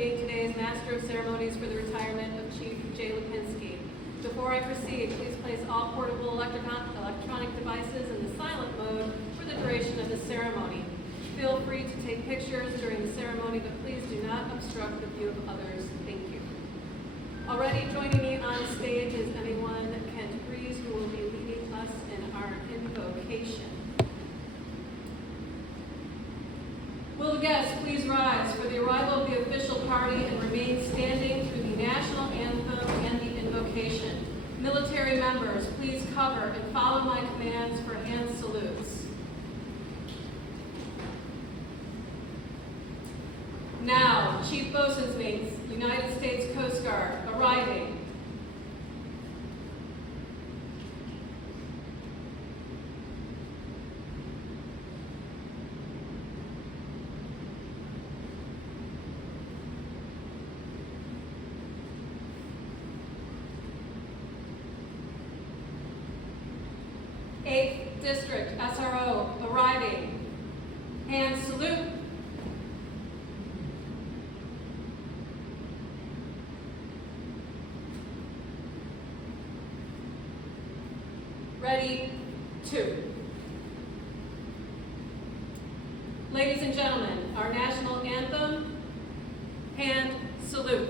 being today's Master of Ceremonies for the retirement of Chief J. Lipinski. Before I proceed, please place all portable electronic devices in the silent mode for the duration of the ceremony. Feel free to take pictures during the ceremony, but please do not obstruct the view of others. Thank you. Already joining me on stage is everyone Kent Breeze, who will be leading us in our invocation. Will the guests please rise for the arrival of the official party and remain standing through the National Anthem and the Invocation. Military members, please cover and follow my commands for hand salutes. Now, Chief Bosun's Mates, United States Coast Guard, arriving. Eighth District SRO, arriving. Hand salute. Ready, two. Ladies and gentlemen, our national anthem, hand salute.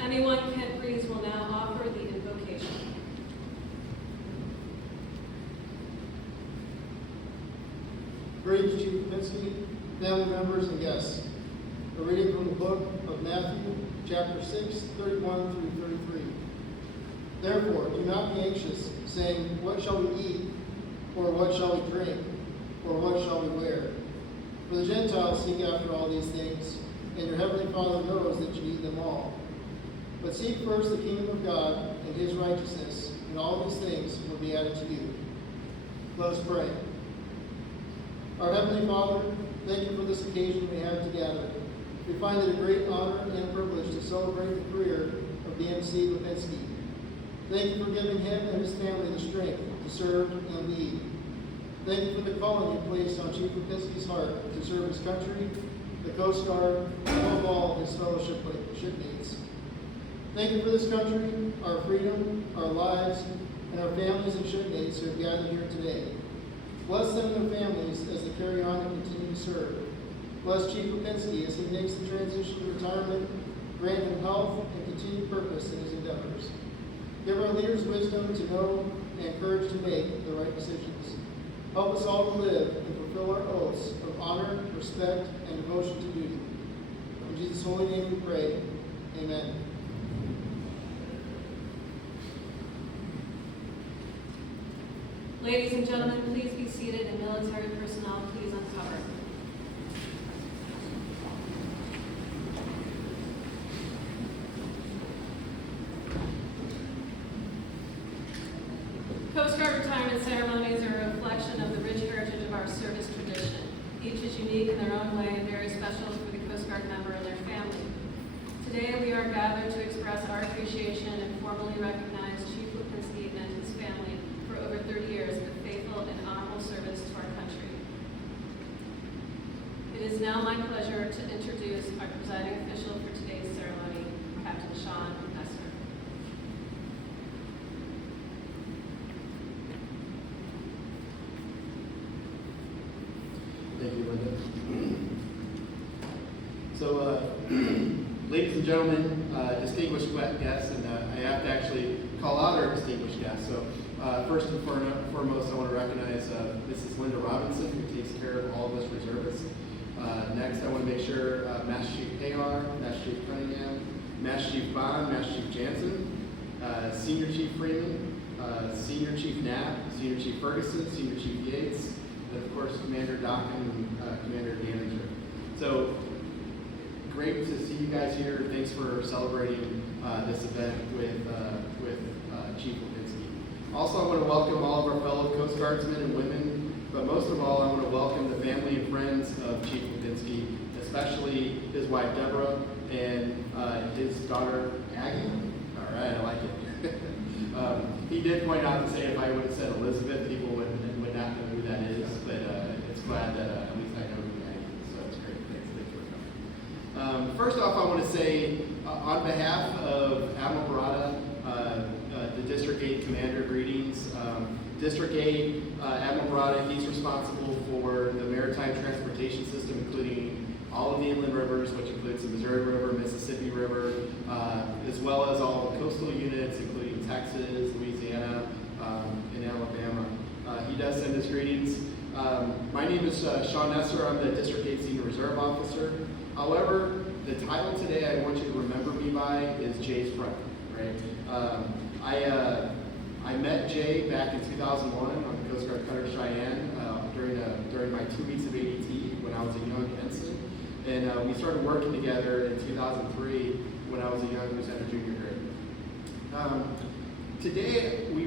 Anyone Kent Breeze will now offer the invocation. Greetings, Chief Lipinski, family members, and guests. A reading from the book of Matthew, chapter 6, 31 through 33. Therefore, do not be anxious, saying, what shall we eat, or what shall we drink, or what shall we wear? For the Gentiles seek after all these things, and your heavenly Father knows that you need them all. But seek first the kingdom of God and his righteousness, and all these things will be added to you. Let us pray. Our Heavenly Father, thank you for this occasion we have to gather. We find it a great honor and privilege to celebrate the career of BM3 Lipinski. Thank you for giving him and his family the strength to serve and lead. Thank you for the calling you placed on Chief Lipinski's heart to serve his country, the Coast Guard, and above all his fellow shipmates. Thank you for this country, our freedom, our lives, and our families and shipmates who have gathered here today. Bless them and their families as they carry on and continue to serve. Bless Chief Lipinski as he makes the transition to retirement, grant him health and continued purpose in his endeavors. Give our leaders wisdom to know and courage to make the right decisions. Help us all to live and fulfill our oaths of honor, respect, and devotion to duty. In Jesus' holy name we pray. Amen. Ladies and gentlemen, please be seated, and military personnel, please uncover. Coast Guard retirement ceremonies are a reflection of the rich heritage of our service tradition. Each is unique in their own way and very special for the Coast Guard member and their family. Today we are gathered to express our appreciation and formally recognize Chief Lipinski and his family for over 30 years is now my pleasure to introduce our presiding official for today's ceremony, Captain Sean Nestor. Thank you, Linda. So, ladies and gentlemen, distinguished guests, and I have to actually call out our distinguished guests. So, first and foremost, I want to recognize Mrs. Linda Robinson, who takes care of all of us reservists. Next, I want to make sure Master Chief Hayar, Master Chief Cunningham, Master Chief Bond, Master Chief Jansen, Senior Chief Freeman, Senior Chief Knapp, Senior Chief Ferguson, Senior Chief Yates, and of course Commander Dockin and Commander Daninger. So great to see you guys here. Thanks for celebrating this event with Chief Lipinski. Also, I want to welcome all of our fellow Coast Guardsmen and women, but most of all, I want to welcome the family and friends of Chief Lipinski, especially his wife Deborah and his daughter Aggie. All right, I like it. He did point out to say if I would have said Elizabeth, people would not know who that is, but it's glad that at least I know who Aggie is, so it's great. Thanks for coming. First off, I want to say on behalf of Admiral Barada, the District 8 Commander, greetings. District 8, Admiral Barada, he's responsible for the maritime transportation system, including all of the inland rivers, which includes the Missouri River, Mississippi River, as well as all the coastal units, including Texas, Louisiana, and Alabama. He does send us greetings. My name is Sean Nestor. I'm the District 8 Senior Reserve Officer. However, the title today I want you to remember me by is Jay's friend, right? I met Jay back in 2001 on the Coast Guard Cutter Cheyenne during my 2 weeks of ADT when I was a young ensign. And we started working together in 2003 when I was a young lieutenant junior grade. Today we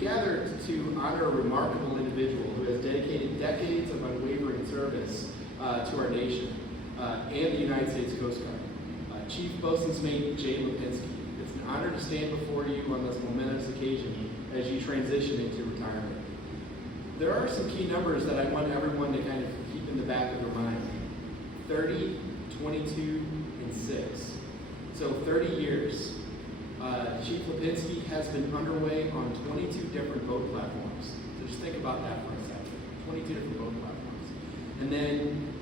gather to honor a remarkable individual who has dedicated decades of unwavering service to our nation and the United States Coast Guard. Chief Boatswain's Mate Jay Lipinski. It's an honor to stand before you on this momentous occasion as you transition into retirement. There are some key numbers that I want everyone to kind of keep in the back of their mind. 30, 22, and 6. So 30 years. Chief Lipinski has been underway on 22 different boat platforms. So just think about that for a second. 22 different boat platforms. And then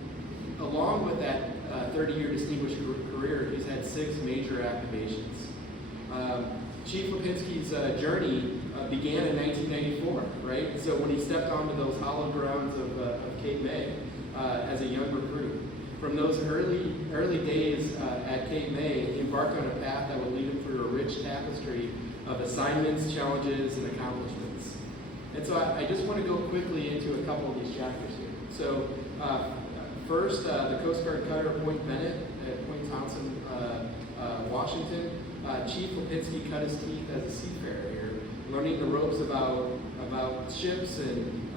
along with that 30-year distinguished career, he's had 6 major activations. Chief Lipinski's journey began in 1994, right? So when he stepped onto those hallowed grounds of Cape May as a young recruit. From those early days at Cape May, he embarked on a path that would lead him through a rich tapestry of assignments, challenges, and accomplishments. And so I just want to go quickly into a couple of these chapters here. So first, the Coast Guard cutter Point Bennett at Point Townsend, Washington. Chief Lipinski cut his teeth as a seafarer here, learning the ropes about ships and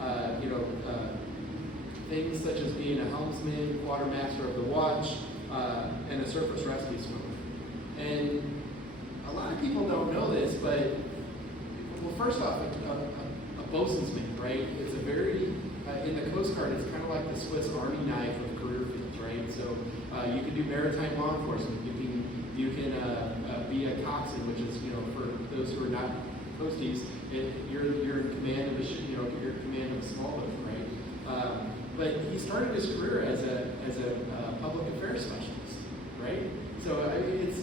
things such as being a helmsman, quartermaster of the watch, and a surface rescue swimmer. And a lot of people don't know this, but well, first off, a boatswain's mate, right? It's a very in the Coast Guard, it's kind of like the Swiss Army knife of career fields, right? So you can do maritime law enforcement. You can be a coxswain, which is, for those who are not coasties, you're in command of a ship, you're in command of a small boat, right? But he started his career as a public affairs specialist, right? So I mean,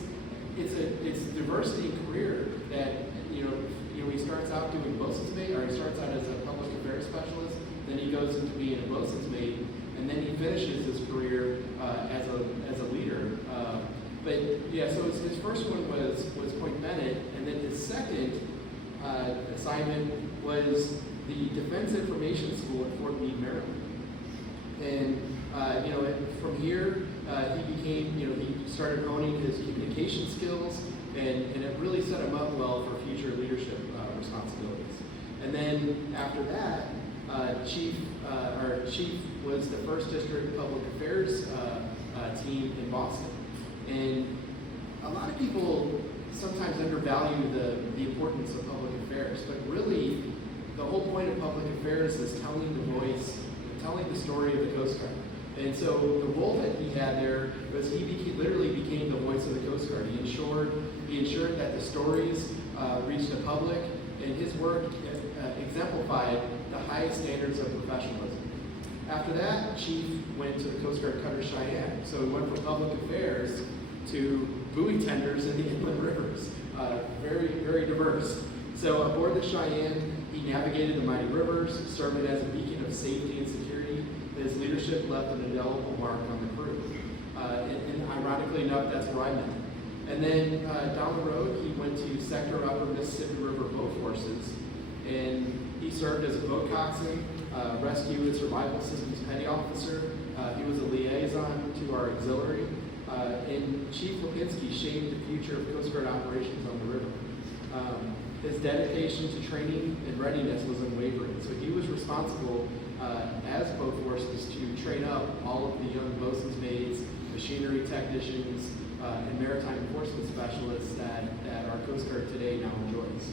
it's diversity in career that he starts out doing boatswain's mate, or he starts out as a public affairs specialist, then he goes into being a boatswain's mate, and then he finishes his career as a leader. But yeah, so his first one was Point Bennett, and then his second assignment was the Defense Information School at Fort Meade, Maryland. And from here he became, he started honing his communication skills, and it really set him up well for future leadership responsibilities. And then after that, Chief was the 1st District Public Affairs team in Boston. And a lot of people sometimes undervalue the importance of public affairs, but really the whole point of public affairs is telling the story of the Coast Guard. And so the role that he had there was literally became the voice of the Coast Guard. He ensured that the stories reached the public, and his work exemplified the highest standards of professionalism. After that, Chief went to the Coast Guard Cutter Cheyenne. So he went from public affairs to buoy tenders in the inland rivers. Very, very diverse. So aboard the Cheyenne, he navigated the mighty rivers, serving as a beacon of safety and security. His leadership left an indelible mark on the crew. And ironically enough, that's where I met him. And then down the road, he went to Sector Upper Mississippi River Boat Forces, and he served as a boat coxswain, rescue and survival systems petty officer. He was a liaison to our auxiliary, and Chief Lipinski shaped the future of Coast Guard operations on the river. His dedication to training and readiness was unwavering, so he was responsible as boat forces to train up all of the young boatswain's mates, machinery technicians, and maritime enforcement specialists that our Coast Guard today now enjoys.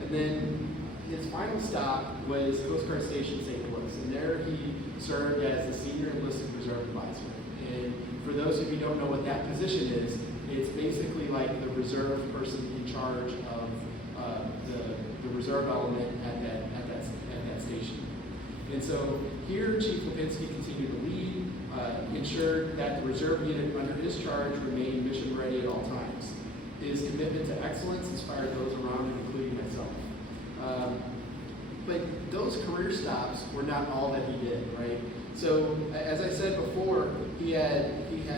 And then his final stop was Coast Guard Station St. Louis, and there he served as the Senior Enlisted Reserve Advisor. And for those of you who don't know what that position is, it's basically like the reserve person in charge of the reserve element at that station. And so here, Chief Lipinski continued to lead, ensured that the reserve unit under his charge remained mission ready at all times. His commitment to excellence inspired those around him, including myself. But those career stops were not all that he did, right? So as I said before, he had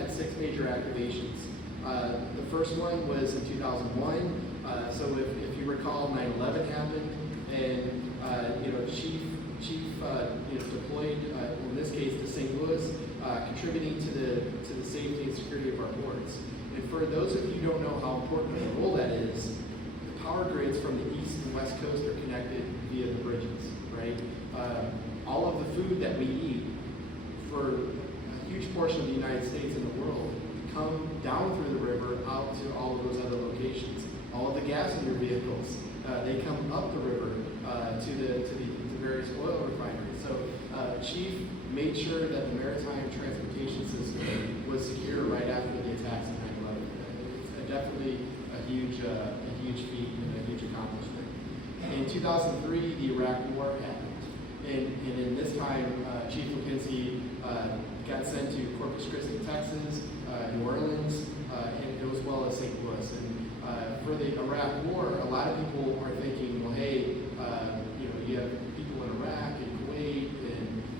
6 major activations. The first one was in 2001. So if you recall, 9/11 happened, and Chief deployed in this case to St. Louis, contributing to the safety and security of our ports. And for those of you who don't know how important a role that is, the power grids from the east and west coast are connected via the bridges, right? All of the food that we eat for a huge portion of the United States and the world come down through the river out to all of those other locations. All of the gas in your vehicles, they come up the river to the various oil refineries. So Chief made sure that the maritime transportation system was secure right after the attacks of 9/11. It's definitely a huge feat and a huge accomplishment. In 2003, the Iraq War happened, and in this time, Chief Lipinski got sent to Corpus Christi, Texas, New Orleans, and as well as St. Louis. And for the Iraq War, a lot of people are thinking, well, hey, you have people in Iraq and Kuwait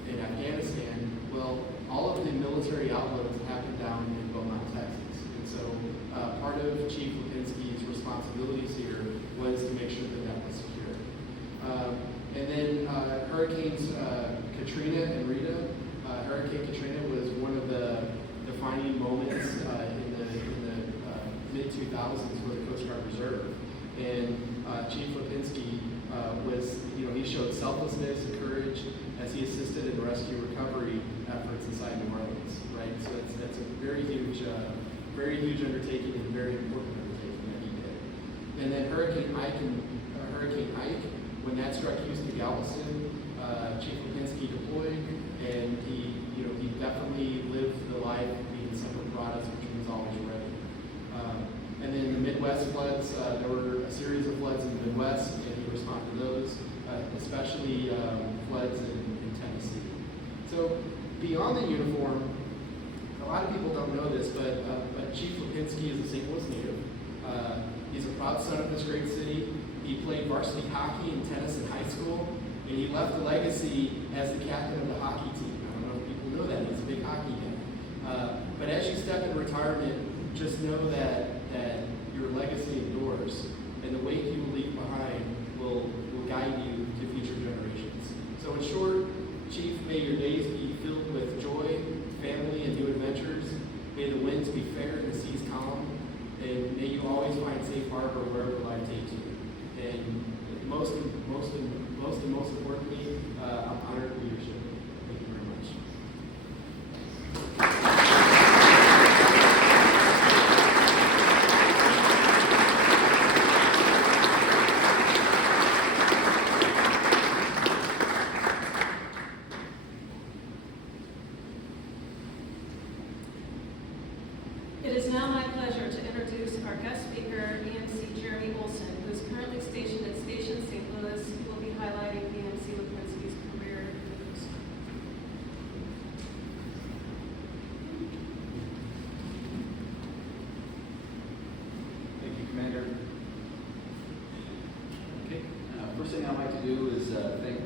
and Afghanistan. Well, all of the military outloads happened down in Beaumont, Texas. And so part of Chief Lipinski's responsibilities here was to make sure that was secure. And then Hurricanes Katrina and Rita. Hurricane Katrina was one of the defining moments in the mid-2000s for the Coast Guard Reserve. And Chief Lipinski he showed selflessness and courage as he assisted in rescue recovery efforts inside New Orleans, right? So that's a very huge undertaking and very important undertaking that he did. And then Hurricane Ike, when that struck Houston Galveston, Chief Lipinski deployed, and he definitely lived the life of being Semper Paratus, which was always ready. And then the Midwest floods, there were a series of floods in the Midwest, and he responded to those, especially floods in Tennessee. So beyond the uniform, a lot of people don't know this, but Chief Lipinski is a St. Louis native. He's a proud son of this great city. He played varsity hockey and tennis in high school, and he left a legacy as the captain of the hockey team. I don't know if people know that. He's a big hockey guy. But as you step into retirement, just know that your legacy endures, and the weight you will leave behind will guide you to future generations. So in short, Chief, may your days be filled with joy, family, and new adventures. May the winds be fair and the seas calm, and may you always find safe harbor wherever life takes you. And most importantly, I'm honored for leadership. Thank you very much. First thing I'd like to do is thank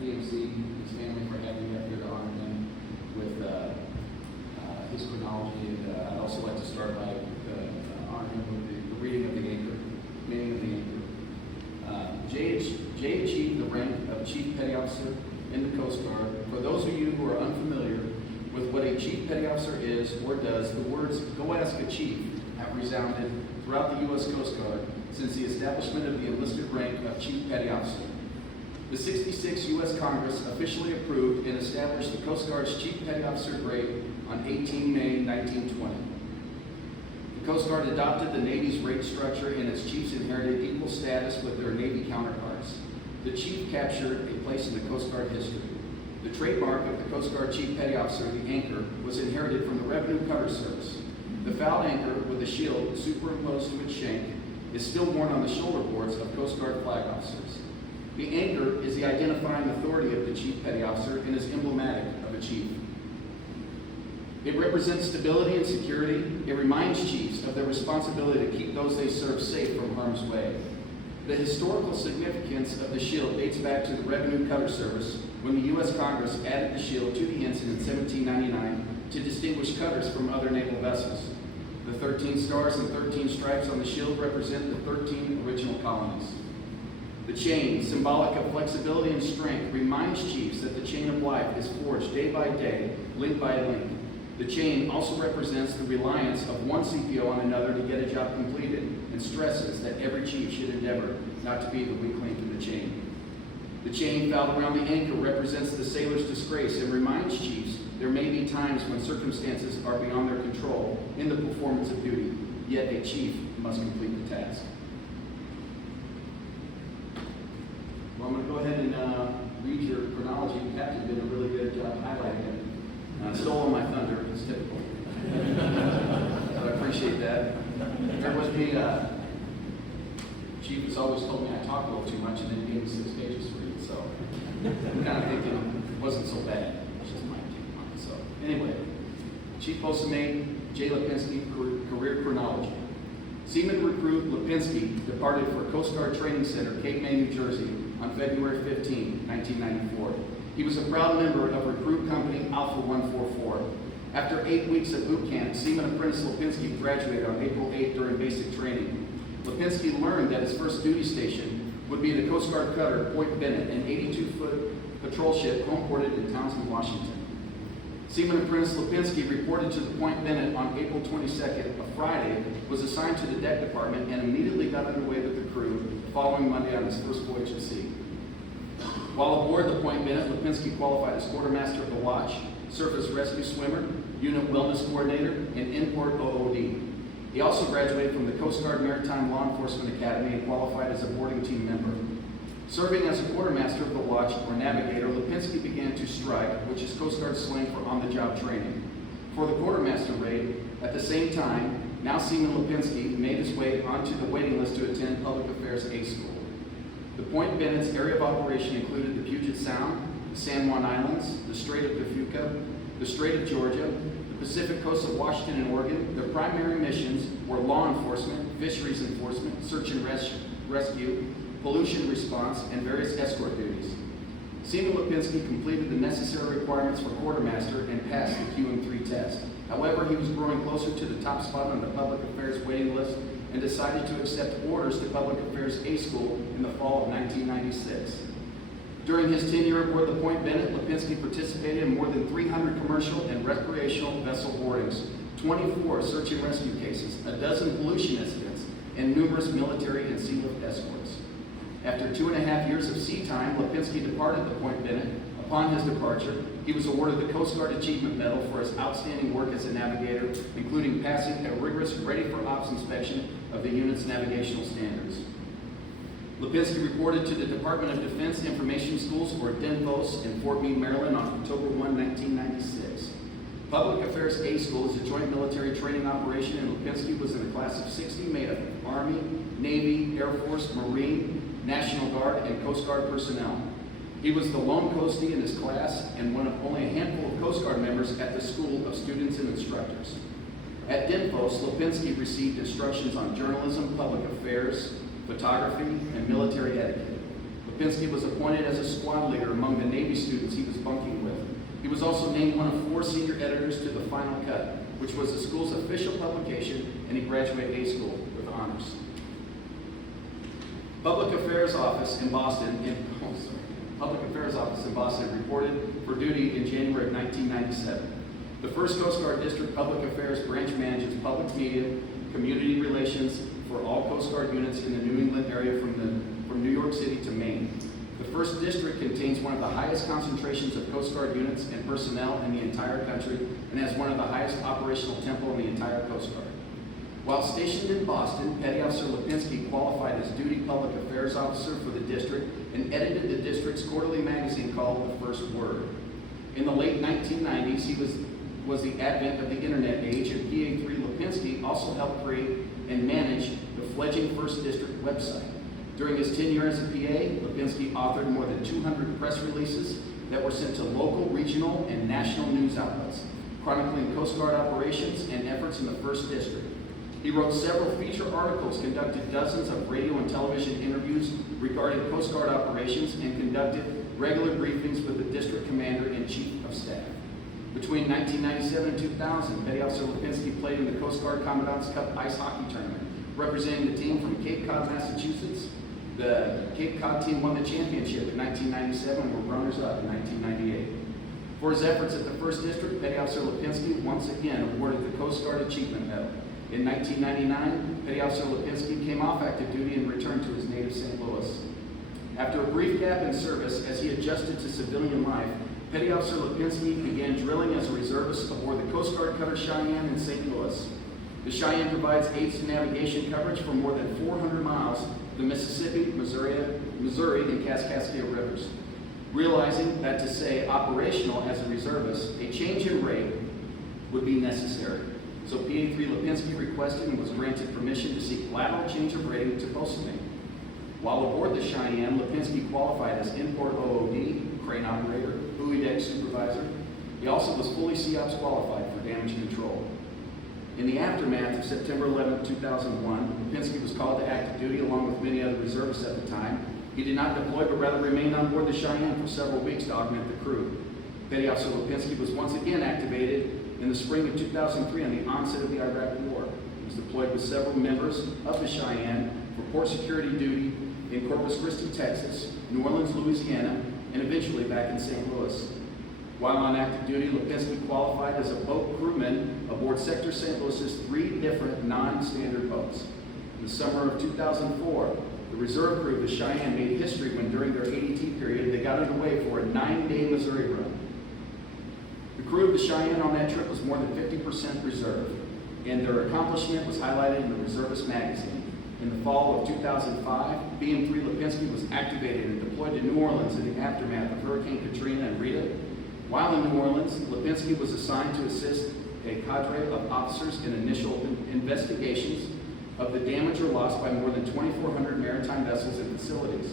BMC and his family for having me up here to honor him with his chronology. And I'd also like to start by honoring him with the reading of the anchor, meaning of the anchor. Jay achieved the rank of Chief Petty Officer in the Coast Guard. For those of you who are unfamiliar with what a Chief Petty Officer is or does, the words "go ask a chief" have resounded throughout the U.S. Coast Guard since the establishment of the enlisted rank of Chief Petty Officer. The 66th U.S. Congress officially approved and established the Coast Guard's Chief Petty Officer grade on 18 May 1920. The Coast Guard adopted the Navy's rate structure, and its chiefs inherited equal status with their Navy counterparts. The chief captured a place in the Coast Guard history. The trademark of the Coast Guard Chief Petty Officer, the anchor, was inherited from the Revenue Cutter Service. The foul anchor with a shield superimposed to its shank is still worn on the shoulder boards of Coast Guard flag officers. The anchor is the identifying authority of the Chief Petty Officer and is emblematic of a chief. It represents stability and security. It reminds chiefs of their responsibility to keep those they serve safe from harm's way. The historical significance of the shield dates back to the Revenue Cutter Service when the U.S. Congress added the shield to the ensign in 1799 to distinguish cutters from other naval vessels. The 13 stars and 13 stripes on the shield represent the 13 original colonies. The chain, symbolic of flexibility and strength, reminds chiefs that the chain of life is forged day by day, link by link. The chain also represents the reliance of one CPO on another to get a job completed, and stresses that every chief should endeavor not to be the weak link in the chain. The chain fouled around the anchor represents the sailor's disgrace and reminds chiefs there may be times when circumstances are beyond their control in the performance of duty, yet a chief must complete the task. Well, I'm going to go ahead and read your chronology. The captain did a really good job highlighting it. Stole all my thunder, it's typical. But I appreciate that. Bear with me. Chief has always told me I talk a little too much and then gave me 6 pages to read, so I'm kind of thinking it wasn't so bad. It's just my take on it. So anyway, Chief Bosun J. Lipinski, career chronology. Seaman recruit Lipinski departed for Coast Guard Training Center, Cape May, New Jersey, on February 15, 1994. He was a proud member of recruit company Alpha 144. After 8 weeks of boot camp, Seaman Apprentice Lipinski graduated on April 8 during basic training. Lipinski learned that his first duty station would be the Coast Guard cutter Point Bennett, an 82-foot patrol ship homeported in Townsend, Washington. Seaman Apprentice Lipinski reported to the Point Bennett on April 22nd, a Friday, was assigned to the deck department, and immediately got underway with the crew the following Monday on his first voyage at sea. While aboard the Point Bennett, Lipinski qualified as quartermaster of the watch, surface rescue swimmer, unit wellness coordinator, and import OOD. He also graduated from the Coast Guard Maritime Law Enforcement Academy and qualified as a boarding team member. Serving as a quartermaster of the watch or navigator, Lipinski began to strike, which is Coast Guard slang for on-the-job training. For the quartermaster rate, at the same time, now Seaman Lipinski made his way onto the waiting list to attend Public Affairs A School. The Point Bennett's area of operation included the Puget Sound, the San Juan Islands, the Strait of Kafuka, the Strait of Georgia, the Pacific coast of Washington and Oregon. Their primary missions were law enforcement, fisheries enforcement, search and rescue, pollution response, and various escort duties. Seaman Lipinski completed the necessary requirements for quartermaster and passed the QM3 test. However, he was growing closer to the top spot on the Public Affairs waiting list and decided to accept orders to Public Affairs A School in the fall of 1996. During his tenure aboard the Point Bennett, Lipinski participated in more than 300 commercial and recreational vessel boardings, 24 search and rescue cases, a dozen pollution incidents, and numerous military and sea lift escorts. After 2.5 years of sea time, Lipinski departed the Point Bennett. Upon his departure, he was awarded the Coast Guard Achievement Medal for his outstanding work as a navigator, including passing a rigorous ready-for-ops inspection of the unit's navigational standards. Lipinski reported to the Department of Defense Information Schools, or DENFOS, in Fort Meade, Maryland on October 1, 1996. Public Affairs A School is a joint military training operation, and Lipinski was in a class of 60 made up of Army, Navy, Air Force, Marine, National Guard, and Coast Guard personnel. He was the lone coastie in his class and one of only a handful of Coast Guard members at the school of students and instructors. At DENFOS, Lipinski received instructions on journalism, public affairs, photography, and military etiquette. Lipinski was appointed as a squad leader among the Navy students he was bunking with. He was also named one of 4 senior editors to the Final Cut, which was the school's official publication, and he graduated A school with honors. Public Affairs Office in Boston reported for duty in January of 1997. The 1st Coast Guard District Public Affairs Branch manages public media, community relations for all Coast Guard units in the New England area from New York City to Maine. The 1st District contains one of the highest concentrations of Coast Guard units and personnel in the entire country and has one of the highest operational tempo in the entire Coast Guard. While stationed in Boston, Petty Officer Lipinski qualified as Duty Public Affairs Officer for the district and edited the district's quarterly magazine called The First Word. In the late 1990s, he was the advent of the internet age, and PA3 Lipinski also helped create and manage the fledgling 1st District website. During his tenure as a PA, Lipinski authored more than 200 press releases that were sent to local, regional, and national news outlets, chronicling Coast Guard operations and efforts in the 1st District. He wrote several feature articles, conducted dozens of radio and television interviews regarding Coast Guard operations, and conducted regular briefings with the District Commander and Chief of Staff. Between 1997 and 2000, Petty Officer Lipinski played in the Coast Guard Commandant's Cup Ice Hockey Tournament, representing the team from Cape Cod, Massachusetts. The Cape Cod team won the championship in 1997 and were runners-up in 1998. For his efforts at the 1st District, Petty Officer Lipinski once again awarded the Coast Guard Achievement Medal. In 1999, Petty Officer Lipinski came off active duty and returned to his native St. Louis. After a brief gap in service as he adjusted to civilian life, Petty Officer Lipinski began drilling as a reservist aboard the Coast Guard cutter Cheyenne in St. Louis. The Cheyenne provides aids to navigation coverage for more than 400 miles of the Mississippi, Missouri, and Kaskaskia rivers. Realizing that to say operational as a reservist, a change in rate would be necessary. So PA3 Lipinski requested and was granted permission to seek lateral change of rating to posting. While aboard the Cheyenne, Lipinski qualified as import OOD, crane operator, buoy deck supervisor. He also was fully COPS qualified for damage control. In the aftermath of September 11, 2001, Lipinski was called to active duty along with many other reservists at the time. He did not deploy, but rather remained on board the Cheyenne for several weeks to augment the crew. Petty Officer Lipinski was once again activated in the spring of 2003 on the onset of the Iraq War. He was deployed with several members of the Cheyenne for port security duty in Corpus Christi, Texas, New Orleans, Louisiana, and eventually back in St. Louis. While on active duty, Lipinski qualified as a boat crewman aboard Sector St. Louis's 3 different non-standard boats. In the summer of 2004, the reserve crew of the Cheyenne made history when during their ADT period, they got underway for a 9-day Missouri run. The crew of the Cheyenne on that trip was more than 50% reserve, and their accomplishment was highlighted in the Reservist magazine. In the fall of 2005, BM3 Lipinski was activated and deployed to New Orleans in the aftermath of Hurricane Katrina and Rita. While in New Orleans, Lipinski was assigned to assist a cadre of officers in initial investigations of the damage or loss by more than 2,400 maritime vessels and facilities.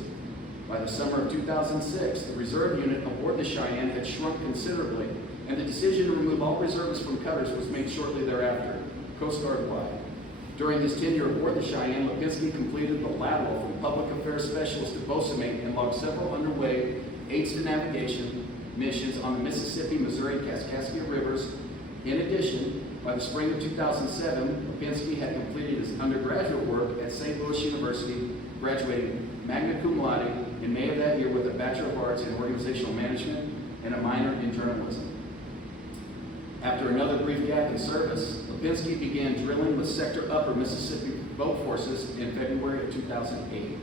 By the summer of 2006, the reserve unit aboard the Cheyenne had shrunk considerably, and the decision to remove all reservists from cutters was made shortly thereafter, Coast Guard-wide. During his tenure aboard the Cheyenne, Lipinski completed the lateral from Public Affairs Specialist to boatswain and logged several underway aids to navigation missions on the Mississippi, Missouri, and Kaskaskia rivers. In addition, by the spring of 2007, Lipinski had completed his undergraduate work at St. Louis University, graduating magna cum laude in May of that year with a Bachelor of Arts in Organizational Management and a minor in journalism. After another brief gap in service, Lipinski began drilling with Sector Upper Mississippi Boat Forces in February of 2008. In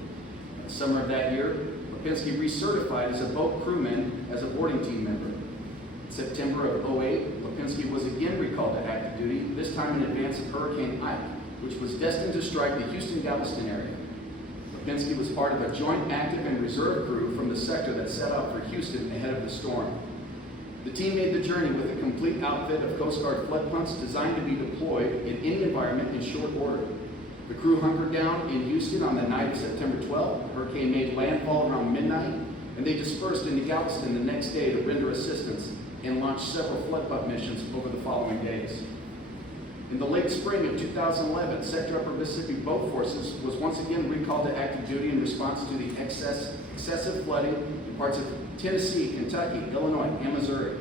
the summer of that year, Lipinski recertified as a boat crewman as a boarding team member. In September of 2008, Lipinski was again recalled to active duty, this time in advance of Hurricane Ike, which was destined to strike the Houston-Galveston area. Lipinski was part of a joint active and reserve crew from the sector that set out for Houston ahead of the storm. The team made the journey with a complete outfit of Coast Guard flood pumps designed to be deployed in any environment in short order. The crew hunkered down in Houston on the night of September 12th. The hurricane made landfall around midnight, and they dispersed into Galveston the next day to render assistance and launched several flood pump missions over the following days. In the late spring of 2011, Sector Upper Mississippi Boat Forces was once again recalled to active duty in response to the excessive flooding in parts of Tennessee, Kentucky, Illinois, and Missouri.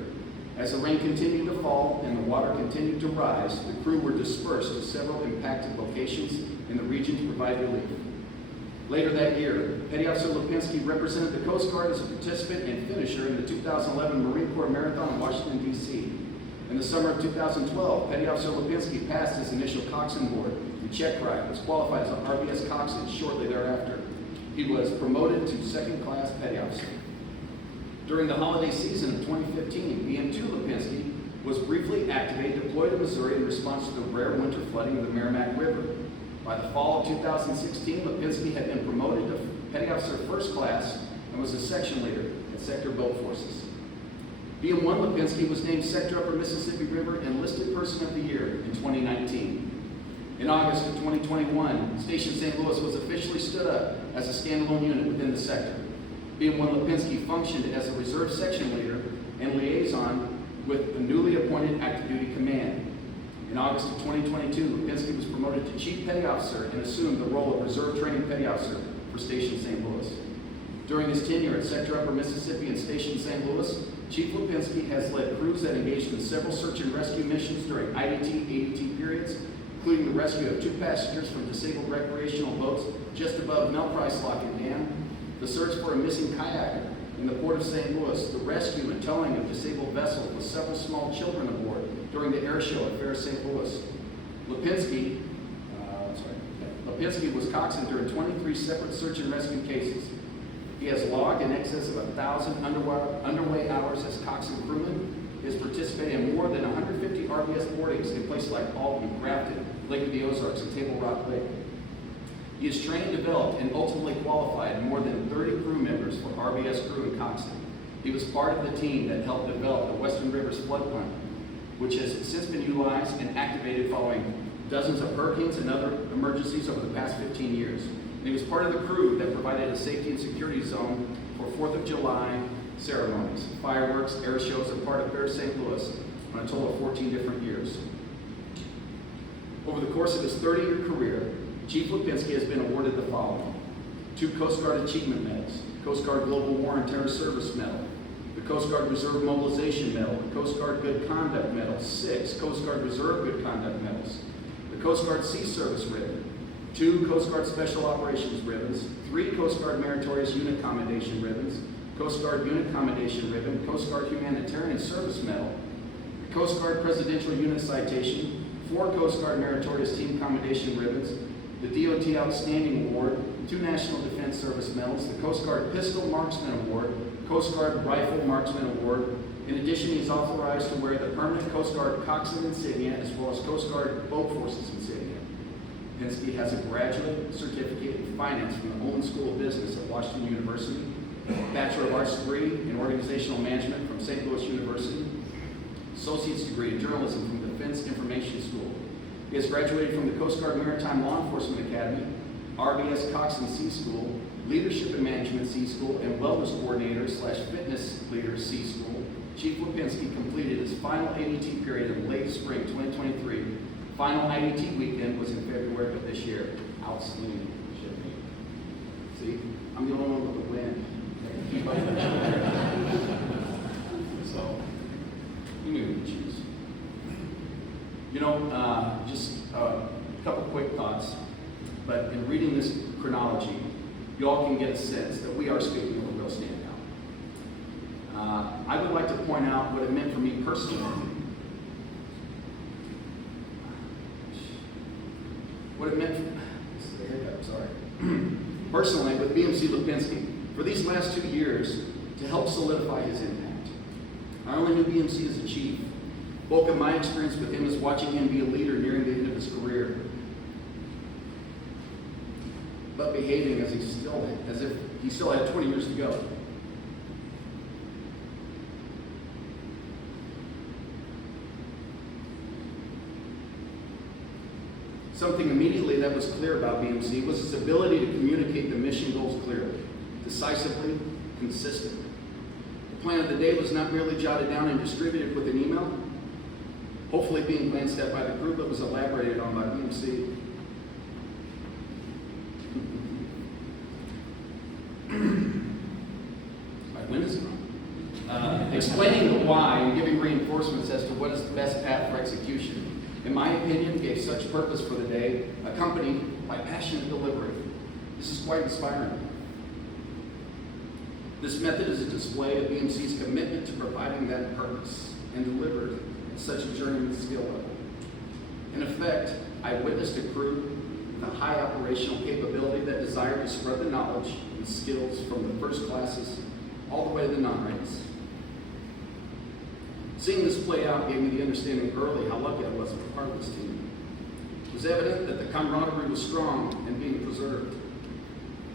As the rain continued to fall and the water continued to rise, the crew were dispersed to several impacted locations in the region to provide relief. Later that year, Petty Officer Lipinski represented the Coast Guard as a participant and finisher in the 2011 Marine Corps Marathon in Washington, D.C. In the summer of 2012, Petty Officer Lipinski passed his initial coxswain board in check ride, was qualified as an RBS coxswain shortly thereafter. He was promoted to second-class Petty Officer. During the holiday season of 2015, BM3 Lipinski was briefly activated, deployed to Missouri in response to the rare winter flooding of the Merrimack River. By the fall of 2016, Lipinski had been promoted to Petty Officer First Class and was a section leader at Sector Boat Forces. BM1 Lipinski was named Sector Upper Mississippi River Enlisted Person of the Year in 2019. In August of 2021, Station St. Louis was officially stood up as a standalone unit within the sector. BM1 Lipinski functioned as a reserve section leader and liaison with the newly appointed active duty command. In August of 2022, Lipinski was promoted to Chief Petty Officer and assumed the role of Reserve Training Petty Officer for Station St. Louis. During his tenure at Sector Upper Mississippi and Station St. Louis, Chief Lipinski has led crews that engaged in several search and rescue missions during IDT, ADT periods, including the rescue of 2 passengers from disabled recreational boats just above Melprice Lockett Dam, the search for a missing kayaker in the port of St. Louis, the rescue and towing of disabled vessels with several small children aboard during the air show at Fair St. Louis. Lipinski was coxswain during 23 separate search and rescue cases. He has logged in excess of 1,000 underway hours as coxswain crewman. He has participated in more than 150 RBS boardings in places like Alton, Grafton, Lake of the Ozarks, and Table Rock Lake. He has trained, developed, and ultimately qualified more than 30 crew members for RBS crew and coxswain. He was part of the team that helped develop the Western Rivers flood plan, which has since been utilized and activated following dozens of hurricanes and other emergencies over the past 15 years. And he was part of the crew that provided a safety and security zone for 4th of July ceremonies, fireworks, air shows, and part of Fair St. Louis on a total of 14 different years. Over the course of his 30-year career, Chief Lipinski has been awarded the following: 2 Coast Guard Achievement Medals, Coast Guard Global War and Terror Service Medal, the Coast Guard Reserve Mobilization Medal, the Coast Guard Good Conduct Medal, 6 Coast Guard Reserve Good Conduct Medals, the Coast Guard Sea Service Ribbon, 2 Coast Guard Special Operations Ribbons, 3 Coast Guard Meritorious Unit Commendation Ribbons, Coast Guard Unit Commendation Ribbon, Coast Guard Humanitarian Service Medal, the Coast Guard Presidential Unit Citation, 4 Coast Guard Meritorious Team Commendation Ribbons, the DOT Outstanding Award, 2 National Defense Service Medals, the Coast Guard Pistol Marksman Award, Coast Guard Rifle Marksman Award. In addition, he's authorized to wear the permanent Coast Guard coxswain insignia as well as Coast Guard Boat Forces insignia. Lipinski has a graduate certificate in finance from the Olin School of Business at Washington University, Bachelor of Arts degree in Organizational Management from St. Louis University, Associate's degree in Journalism from Defense Information School. He has graduated from the Coast Guard Maritime Law Enforcement Academy, RBS Coxswain C School, Leadership and Management C School, and Wellness Coordinator / Fitness Leader C School. Chief Lipinski completed his final ADT period in late spring 2023. Final IDT weekend was in February of this year. Outstanding. See, I'm the only one with the win. So, you knew who to choose. You know, just a couple quick thoughts, but in reading this chronology, you all can get a sense that we are speaking of a real standout. I would like to point out what it meant for me personally. What it meant personally with BMC Lipinski for these last 2 years to help solidify his impact. I only knew BMC as a chief. Bulk of my experience with him is watching him be a leader nearing the end of his career, but behaving as if he still had 20 years to go. Something immediately that was clear about BMC was his ability to communicate the mission goals clearly, decisively, consistently. The plan of the day was not merely jotted down and distributed with an email. hopefully being glanced at by the group that was elaborated on by BMC. My wind is gone. Explaining the why and giving reinforcements as to what is the best path for execution, in my opinion, gave such purpose for the day, accompanied by passionate delivery. This is quite inspiring. This method is a display of BMC's commitment to providing that purpose and delivered at such a journeyman skill level. In effect, I witnessed a crew with a high operational capability that desired to spread the knowledge and skills from the first classes all the way to the non-ranks. Seeing this play out gave me the understanding early how lucky I was to be part of this team. It was evident that the camaraderie was strong and being preserved.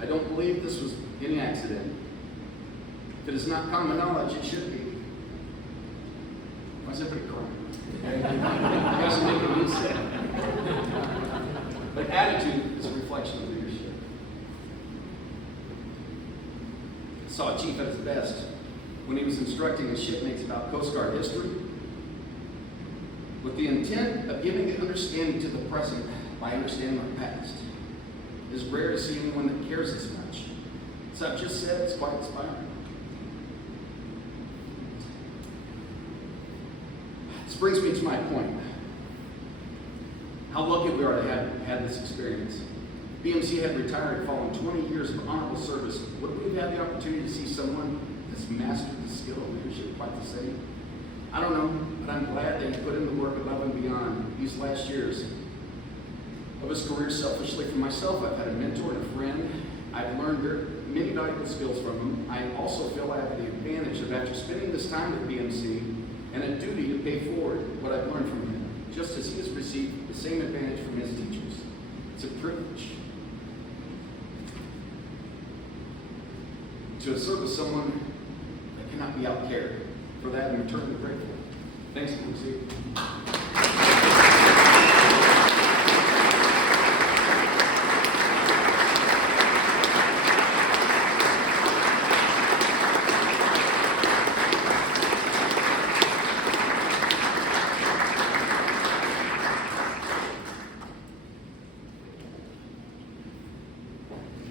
I don't believe this was any accident. If it is not common knowledge, it should be. Why is everybody crying? You guys are making me sick. But attitude is a reflection of leadership. I saw a chief at his best when he was instructing his shipmates about Coast Guard history with the intent of giving an understanding to the present by understanding our past. It is rare to see anyone that cares this much. As I've just said, it's quite inspiring. This brings me to my point. How lucky we are to have had this experience. BMC had retired following 20 years of honorable service. Would we have had the opportunity to see someone that's mastered the skill of leadership quite the same? I don't know, but I'm glad that he put in the work above and beyond these last years of his career. Selfishly for myself, I've had a mentor and a friend. I've learned many valuable skills from him. I also feel I have the advantage of, after spending this time with BMC, and a duty to pay forward what I've learned from him, just as he has received the same advantage from his teachers. It's a privilege to serve with someone that cannot be outcarried. For that, I'm eternally grateful. Thanks, BMC.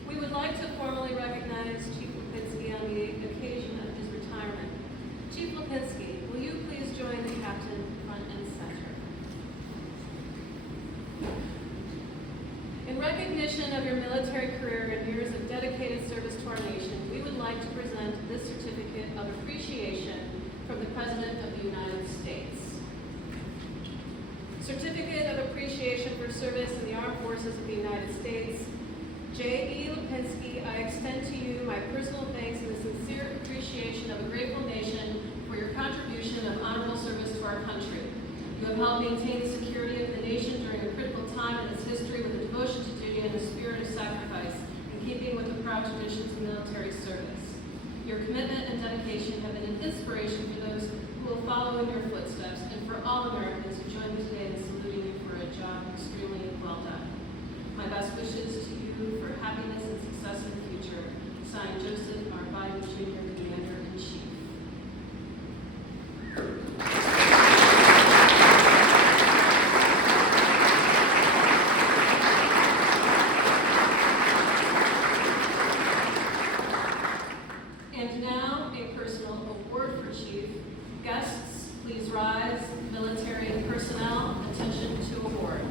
We would like to formally recognize Chief Lipinski on the occasion of his retirement. Chief Lipinski, will you please join the captain front and center? In recognition of your military career and years of dedicated service to our nation, we would like to present this certificate of appreciation from the President of the United States. Certificate of Appreciation for Service in the Armed Forces of the United States. J.E. Lipinski, I extend to you my personal thanks and the sincere appreciation of a grateful nation for your contribution of honorable service to our country. You have helped maintain the security of the nation during a critical time in its history with a devotion to duty and a spirit of sacrifice, in keeping with the proud traditions of military service. Your commitment and dedication have been an inspiration for those who will follow in your footsteps, and for all Americans who join me today in saluting you for a job extremely well done. My best wishes to you for happiness and success in the future. Signed, Joseph R. Biden, Jr., Commander-in-Chief. And now, a personal award for Chief. Guests, please rise. Military personnel, attention to award.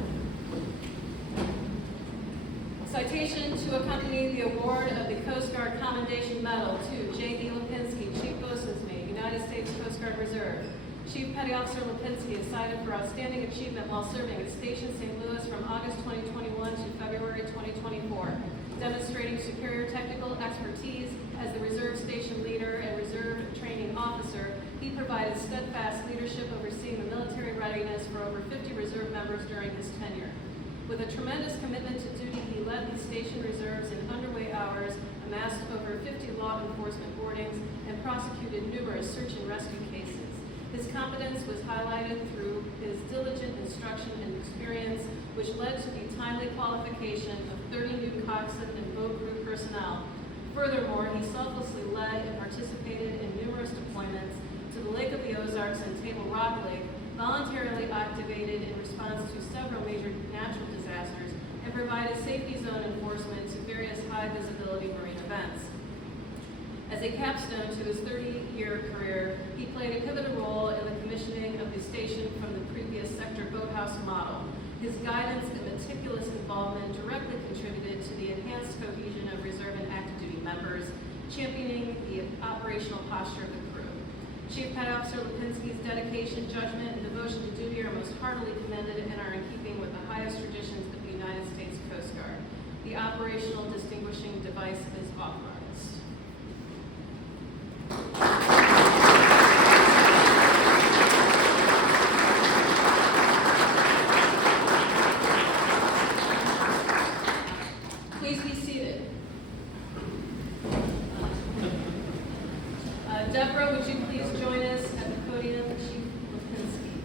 Citation to accompany the award of the Coast Guard Commendation Medal to J.E. Lipinski, Chief Boatswain's Mate, United States Coast Guard Reserve. Chief Petty Officer Lipinski is cited for outstanding achievement while serving at Station St. Louis from August 2021 to February 2024, demonstrating superior technical expertise as the Reserve Station Leader and Reserve Training Officer. He provided steadfast leadership overseeing the military readiness for over 50 reserve members during his tenure. With a tremendous commitment to duty, he led the station reserves in underway hours, amassed over 50 law enforcement boardings, and prosecuted numerous search and rescue cases. His competence was highlighted through his diligent instruction and experience, which led to the timely qualification of 30 new coxswain and boat crew personnel. Furthermore, he selflessly led and participated in numerous deployments to the Lake of the Ozarks and Table Rock Lake, voluntarily activated in response to several major natural disasters, and provided safety zone enforcement to various high-visibility marine events. As a capstone to his 30-year career, he played a pivotal role in the commissioning of the station from the previous sector boathouse model. His guidance and meticulous involvement directly contributed to the enhanced cohesion of reserve and active duty members, championing the operational posture of the crew. Chief Petty Officer Lipinski's dedication, judgment, and devotion to duty are most heartily commended and are in keeping with the highest traditions of the United States Coast Guard. The operational distinguishing device is authorized. Please be seated. Deborah, would you please join us at the podium, Chief Lipinski?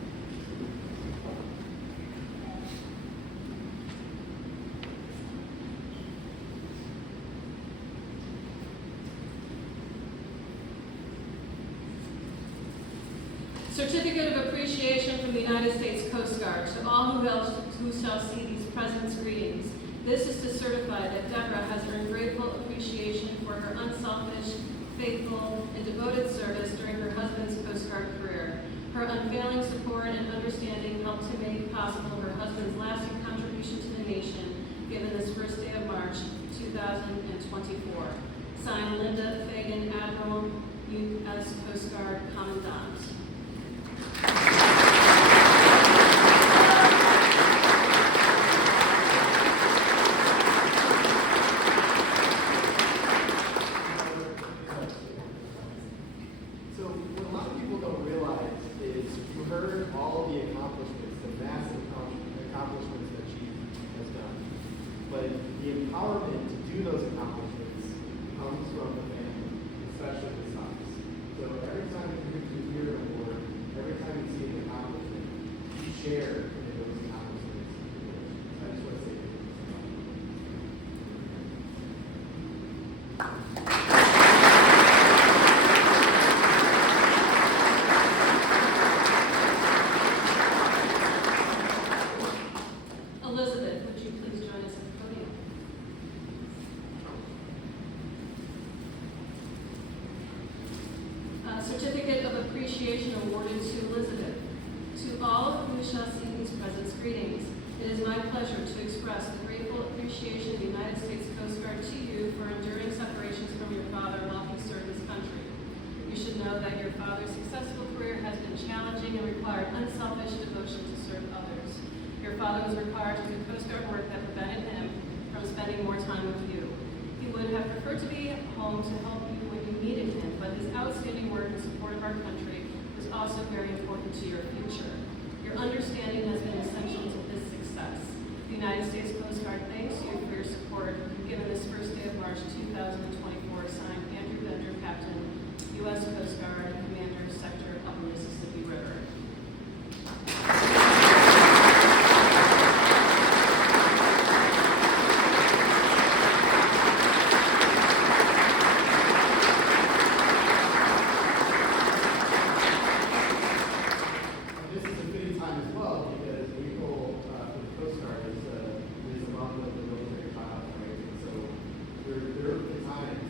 Certificate of Appreciation from the United States Coast Guard. To all who shall see these presents, greetings. This is to certify that Deborah has earned grateful appreciation for her unselfish, faithful, and devoted service during her husband's Coast Guard career. Her unfailing support and understanding helped to make possible her husband's lasting contribution to the nation, given this first day of March 2024. Signed, Linda Fagan, Admiral, U.S. Coast Guard Commandant. Certificate of Appreciation awarded to Elizabeth. To all who shall see these presents, greetings. It is my pleasure to express the grateful appreciation of the United States Coast Guard to you for enduring separations from your father while he served his country. You should know that your father's successful career has been challenging and required unselfish devotion to serve others. Your father was required to do Coast Guard work that prevented him from spending more time with you. He would have preferred to be home to help you when you needed him, but his outstanding work in support of our country was also very important to your future. Your understanding has been essential to this success. The United States Coast Guard thanks you for your support given this first day of March 2024. Signed, Andrew Bender, Captain, U.S. Coast Guard, Commander, Sector of the Mississippi River. Time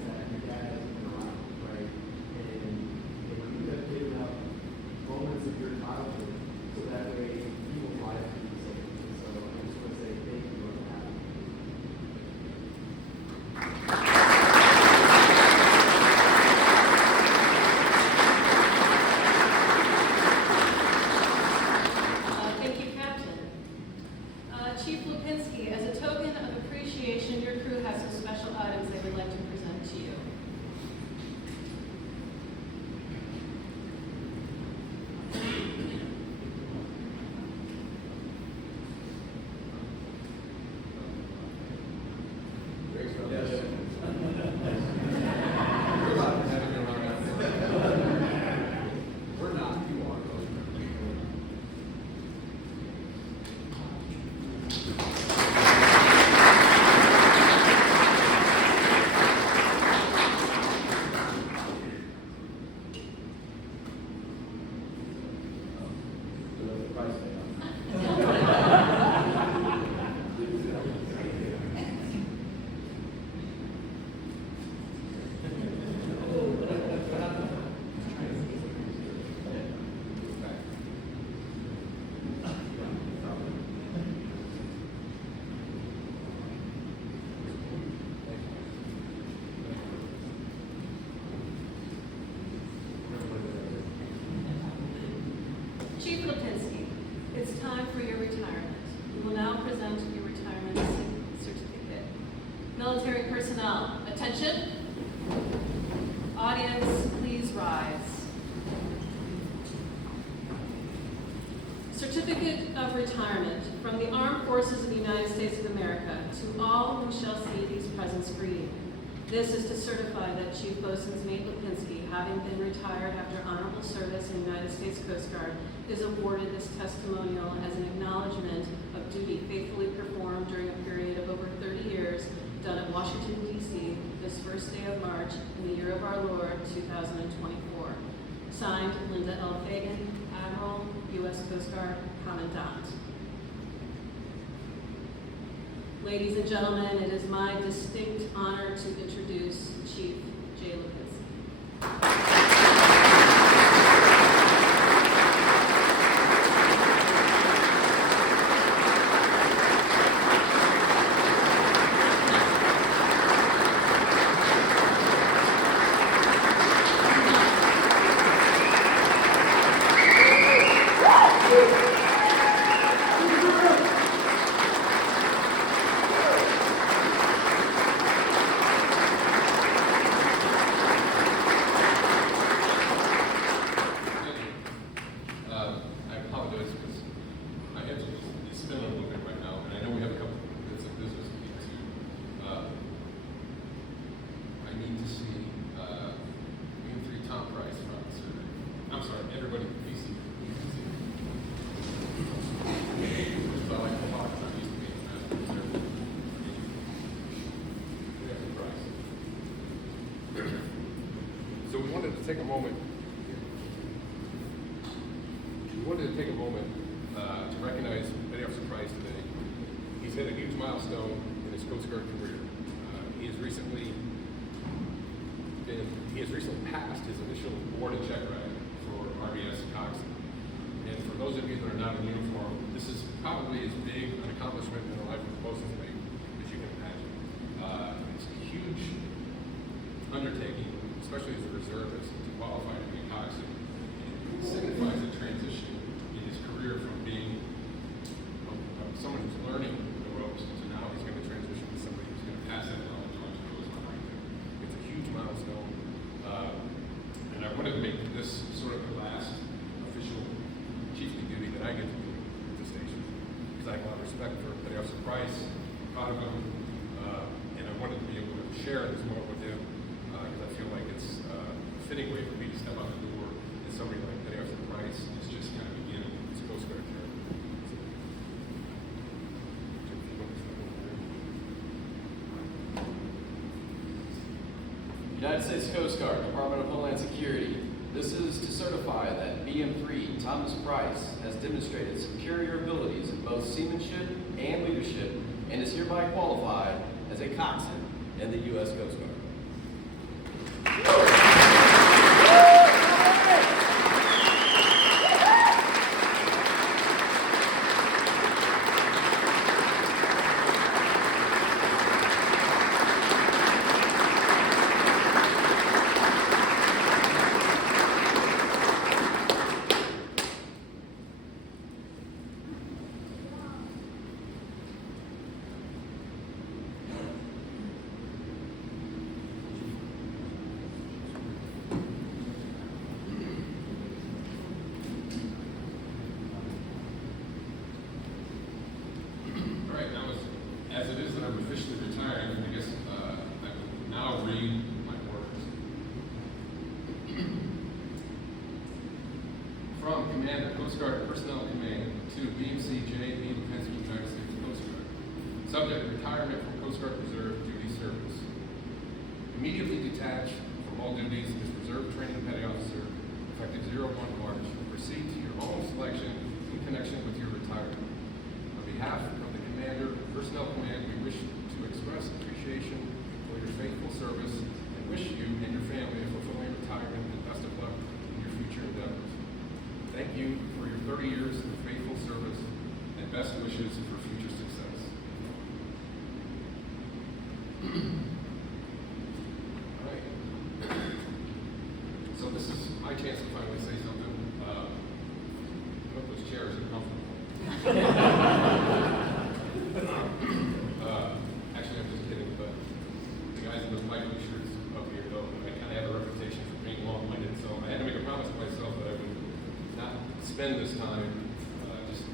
certificate of retirement from the Armed Forces of the United States of America to all who shall see these presents greeting. This is to certify that Chief Bosun's Mate Lipinski, having been retired after honorable service in the United States Coast Guard, is awarded this testimonial as an acknowledgement of duty faithfully performed during a period of over 30 years, done at Washington, D.C., this first day of March in the year of our Lord, 2024. Signed, Linda L. Fagan, Admiral, U.S. Coast Guard, Commandant. Ladies and gentlemen, it is my distinct honor to introduce Chief J. Lipinski. So we wanted to take a moment. To recognize Petty Officer Price today. He's hit a huge milestone in his Coast Guard career. He has recently passed his initial board and check ride for RBS Coxswain. And for those of you that are not in uniform, this is probably as big an accomplishment in the life of a bosun's mate as you can imagine. It's a huge undertaking, especially as a reservist, to qualify to be a coxswain. It signifies a transition in his career from being someone who's learning the ropes to now he's going to transition to somebody who's going to pass that knowledge on to those behind him. It's a huge milestone, and I wanted to make this sort of the last official chiefly duty that I get to do at the station, because I have a lot of respect for Petty Officer Price, proud of him, and I wanted to be able to share this moment with him, because I feel like it's a fitting way for me to step out the door, and somebody like Petty Officer Price is just kind of beginning his Coast Guard journey. United States Coast Guard, Department of Homeland Security. This is to certify that BM3 Thomas Price has demonstrated superior abilities in both seamanship and leadership and is hereby qualified as a coxswain in the U.S. Coast Guard. As it is that I'm officially retiring, I guess I will now read my orders. From Commander, Coast Guard Personnel Command to BMC J. Lipinski, United States Coast Guard. Subject, retirement from Coast Guard Reserve duty service. Immediately detached from all duties as Reserve Training Petty Officer, effective 01 March. Proceed to your own selection in connection with your retirement. On behalf of the Commander, Personnel Command, we wish to express appreciation for your faithful service and wish you and your family a fulfilling retirement and best of luck in your future endeavors. Thank you for your 30 years of faithful service and best wishes for future success. All right. So this is my chance to finally say something. I hope those chairs are comfortable. Actually, I'm just kidding, but the guys in the white shirts up here, though, I kind of have a reputation for being long-winded, so I had to make a promise to myself that I would not spend this time just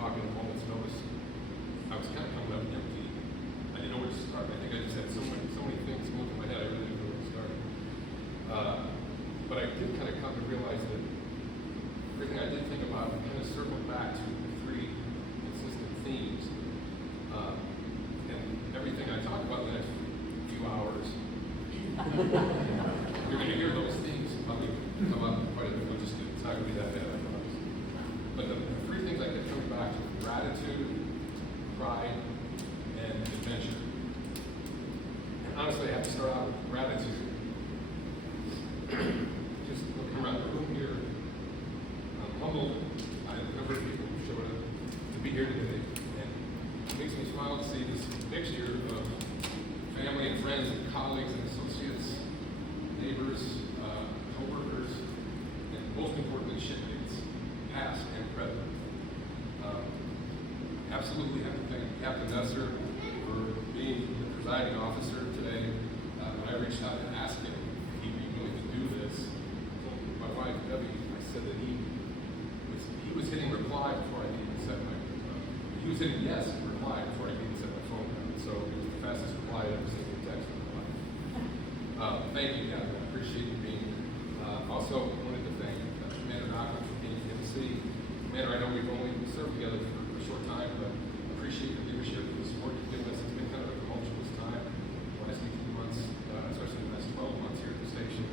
talk in a moment's notice, I was kind of coming up empty. I didn't know where to start. I think I just had so many things going through my head, I really didn't know where to start. But I did kind of come to realize that everything I did think about kind of circled back to the three consistent themes. And everything I talk about in the next few hours, you're going to hear those themes probably come up quite a bit. It's not going to be that bad, I promise. But the three things I kept coming back to: gratitude, pride, and adventure. And honestly, I have to start out with gratitude. Just looking around the room here, I'm humbled by the number of people who showed up to be here today. And it makes me smile to see this mixture of family and friends and colleagues and associates, neighbors, co-workers, and most importantly, shipmates, past and present. Absolutely have to thank Captain Messer for being the presiding officer today. When I reached out and asked him if he'd be willing to do this, my wife Debbie, I said that he was hitting reply before I even set my he was hitting yes and reply before I even set my phone down. So it was the fastest reply I've ever seen in text in my life. Thank you, Captain. I appreciate you being here. Also wanted to thank Commander Knockman for being in Tennessee. Commander, I know we've only served together for a short time, but appreciate your leadership and the support you've given us. It's been kind of a tumultuous time the last 18 months, especially the last 12 months here at the station.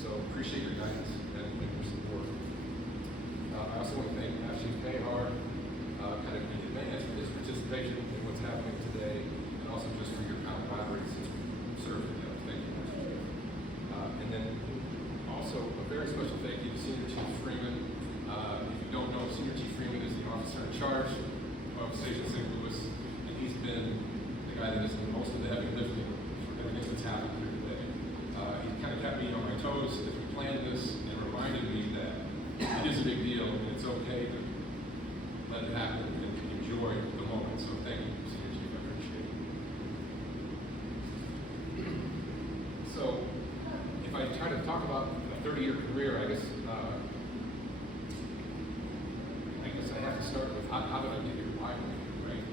So appreciate your guidance and your support. I also want to thank Chief Mayhar, kind of in advance for his participation in what's happening today, and also just for your camaraderie since we've served together. Thank you, Master Chief. And then also a very special thank you to Senior Chief Freeman. If you don't know, Senior Chief Freeman is the officer in charge of Station St. Louis, and he's been the guy that has done most of the heavy lifting for everything that's happened here today. He kind of kept me on my toes as we planned this and reminded me that it is a big deal and it's okay to let it happen and enjoy the moment. So thank you, Senior Chief, I appreciate it. So if I try to talk about a 30-year career, I guess I have to start with how did I get here? Why am I here, right?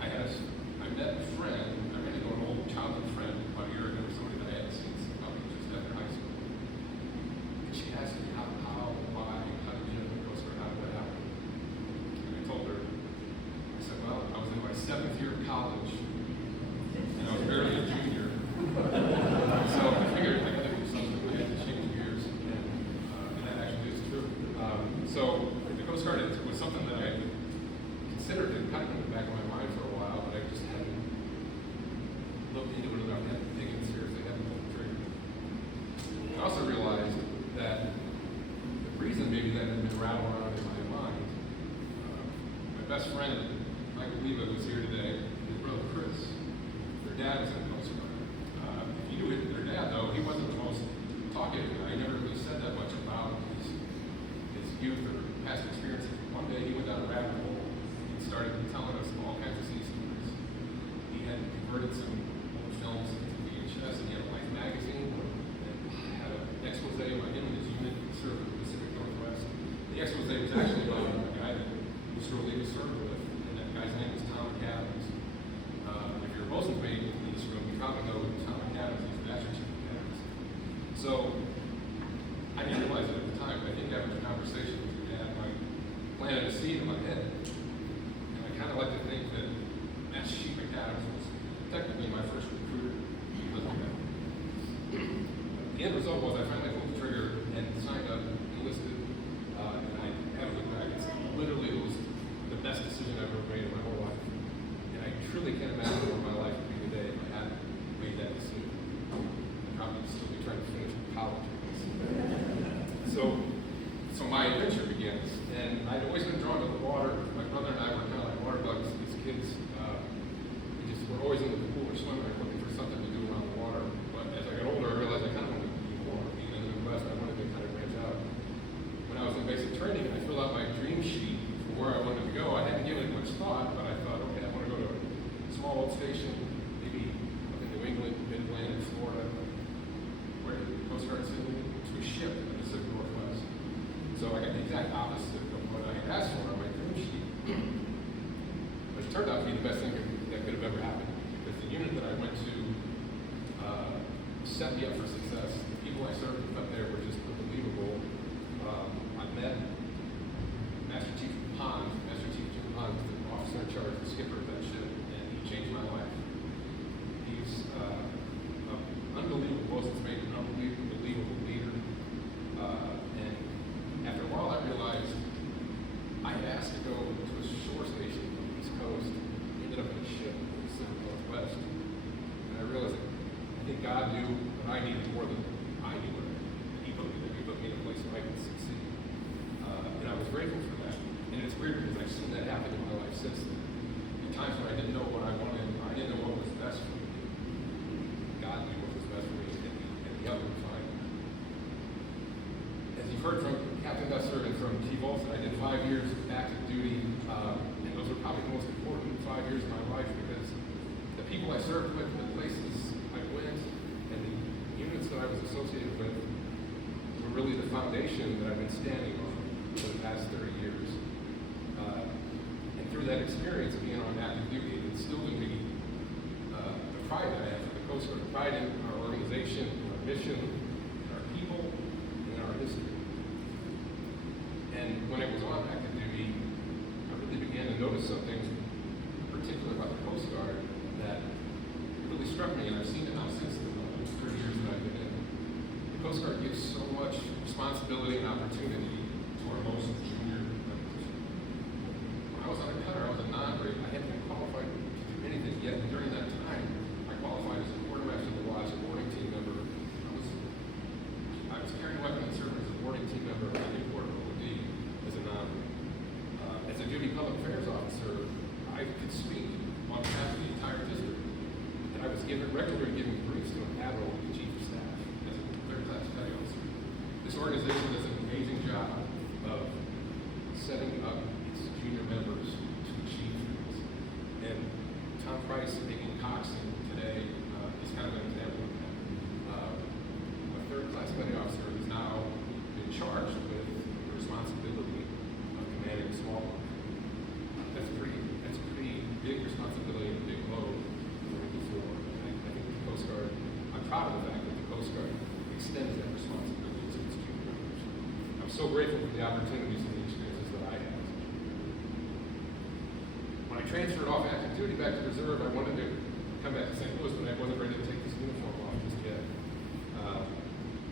And I met a friend, I ran into an old childhood friend about a year ago, somebody that I hadn't seen since probably just after high school. And she asked me how, why, how did you get into the Coast Guard, how did that happen? And I told her, I said, well, I was in my 7th year of college, and I was barely a junior. So I figured I gotta do something, I had to change gears, and that actually is true. So the Coast Guard was something that I considered and kind of in the back of my mind for a while, but I just hadn't looked into it enough, hadn't taken it seriously, hadn't pulled the trigger. I also realized that the reason maybe that had been rattling around in my mind, my best friend, Michael Leva, who's here today, his brother Chris, their dad was in the Coast Guard. If you knew their dad, though, he wasn't the most talkative guy. He never really said that much about his youth or past experiences. One day he went down a rabbit hole and started telling us all kinds of sea stories. He had converted some old films into VHS, and he had a Life magazine and had an expose about him and his unit served in the Pacific Northwest. The expose was actually about a guy that Mr. O'Leary served with, and that guy's name was Tom Adams. If you're a Bosun's mate in this room, you probably know Tom Adams. He's the Master Chief Adams. So I didn't realize it at the time, but I think after the conversation with your dad, I planted a seed in my head. And I kind of like to think that Master Chief Adams was technically my first recruiter because of that. The end result was I finally pulled the trigger and signed up, enlisted, and I haven't looked back. It's literally it was the best decision I've ever made in my whole life. And I truly can't imagine what my life would be today if I hadn't made that decision. I'd probably still be trying to finish college. So my adventure begins, and I'd always been drawn to the water. My brother and I were kind of like water bugs as kids. We just were always in the pool or swimming, looking for something to do around the water. But as I got older, I realized I kind of wanted to do more. Being in the Midwest, I wanted to kind of branch out. When I was in basic training and I filled out my dream sheet for where I wanted to go, I hadn't given it much thought, but I thought, okay, I want to go to a small old station, maybe up in New England, Mid-Atlantic, Florida, where the Coast Guard sent me to a ship in the Pacific Northwest. So I got the exact opposite of what I had asked for on my dream sheet. turned out to be the best thing that could have ever happened, because the unit that I went to set me up for success. The people I served with up there were just unbelievable. I met Master Chief Jim Pond, the officer in charge, the skipper of that ship, and he changed my life. He's an unbelievable bosun's mate, an unbelievable leader. And after a while, I realized I had asked to go to a shore station on the East Coast. I ended up in a ship in the Pacific Northwest. And I realized that I think God knew what I needed more than I knew what He put me there. He put me in a place where I could succeed. And I was grateful for that. And it's weird because I've seen that happen in my life since then. In times when I didn't know what I wanted, I didn't know what was best for me. God knew what was best for me at the other time. As you've heard from Captain Messer and from Chief Olson, I did 5 years of active duty, and those were probably the most important 5 years of my life because the people I served with, the places I went, and the units that I was associated with were really the foundation that I've been standing on for the past 30 years. And through that experience of being on active duty, it instilled in me the pride that I have for the Coast Guard, pride in our organization, in our mission, in our people, and in our history. And when I was on active duty, I really began to notice some things, particularly about the Coast Guard, that really struck me, and I've seen it now since the 30 years that I've been in. The Coast Guard gives so much responsibility and opportunity to our most junior members. When I was on a cutter, I was a non-grade. I hadn't been qualified to do anything yet. During that time, I qualified as a quartermaster of the watch, a boarding team member. I was carrying weapons and serving as a boarding team member of the Newport OD as a non-grade. As a duty public affairs officer, I could speak on behalf of the entire district. And I was regularly giving briefs to an admiral and chief of staff as a third-class petty officer. This organization does an amazing job of setting up its junior members to achieve things. And Tom Price making coxswain today is kind of an example of that. A third-class petty officer is now been charged with the responsibility of commanding a small boat. That's a pretty big responsibility and a big load for I think the Coast Guard, I'm proud of the fact that the Coast Guard extends that responsibility to its junior members. I'm so grateful for the opportunities and the experiences that I had. When I transferred off active duty back to reserve, I wanted to come back to St. Louis, but I wasn't ready to take this uniform off just yet.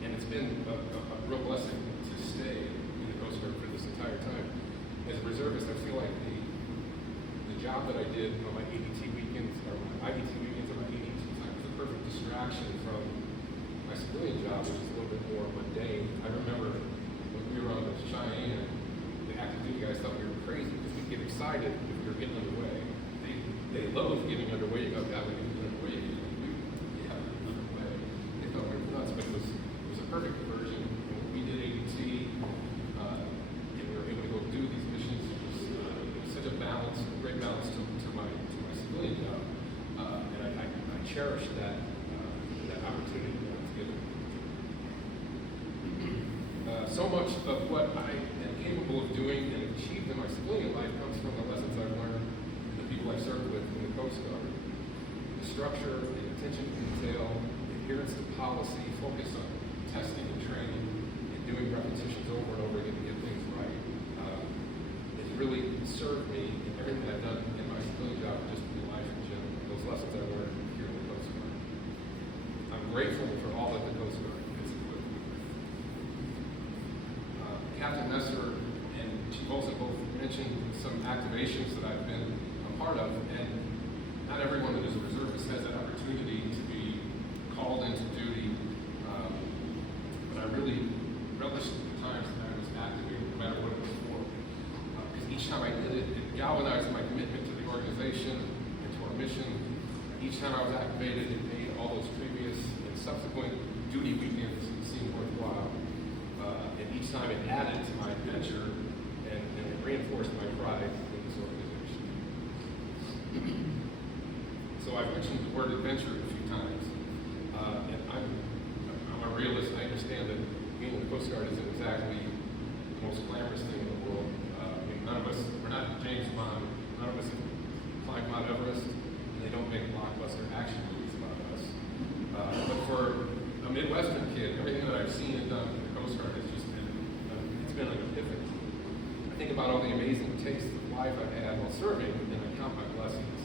And it's been a real blessing to stay in the Coast Guard for this entire time. As a reservist, I feel like the job that I did on my ADT weekends, or my IDT weekends, or my ADT time was a perfect distraction from my civilian job, which is a little bit more mundane. I remember when we were on the Cheyenne, the active duty guys thought we were crazy because we'd get excited if we were getting underway. They loved getting underway. You go, God, we can get underway. Yeah, underway. They thought we were nuts, but it was a perfect diversion. When we did ADT, and we were able to go do these missions. It was such a balance, a great balance to my civilian job, and I cherish that opportunity that I was given. So much of what I am capable of doing and achieved in my civilian life comes from the lessons I've learned from the people I served with in the Coast Guard. The structure, the attention to detail, adherence to policy, focus on testing and training, and doing repetitions over and over again to get things right. It's really served me in everything I've done in my civilian job, just in life in general. Those lessons I learned here in the Coast Guard. I'm grateful for all that the Coast Guard has equipped me with. Captain Messer and Chief Olson both mentioned some activations that I've been a part of, and not everyone that is a reservist has that opportunity to be called into duty. But I really relished the times that I was activated, no matter what it was for. Because each time I did it, it galvanized my commitment to the organization and to our mission. Each time I was activated, it made all those previous and subsequent duty weekends seem worthwhile. And each time it added to my adventure and it reinforced my pride in this organization. So I've mentioned the word adventure a few times. And I'm a realist. I understand that being in the Coast Guard isn't exactly the most glamorous thing in the world. I mean, none of us, we're not James Bond. None of us have Mount Everest, and they don't make blockbuster action movies about us. But for a Midwestern kid, everything that I've seen and done in the Coast Guard has just been, it's been an epiphany. I think about all the amazing tastes of life I've had while serving, and I count my blessings.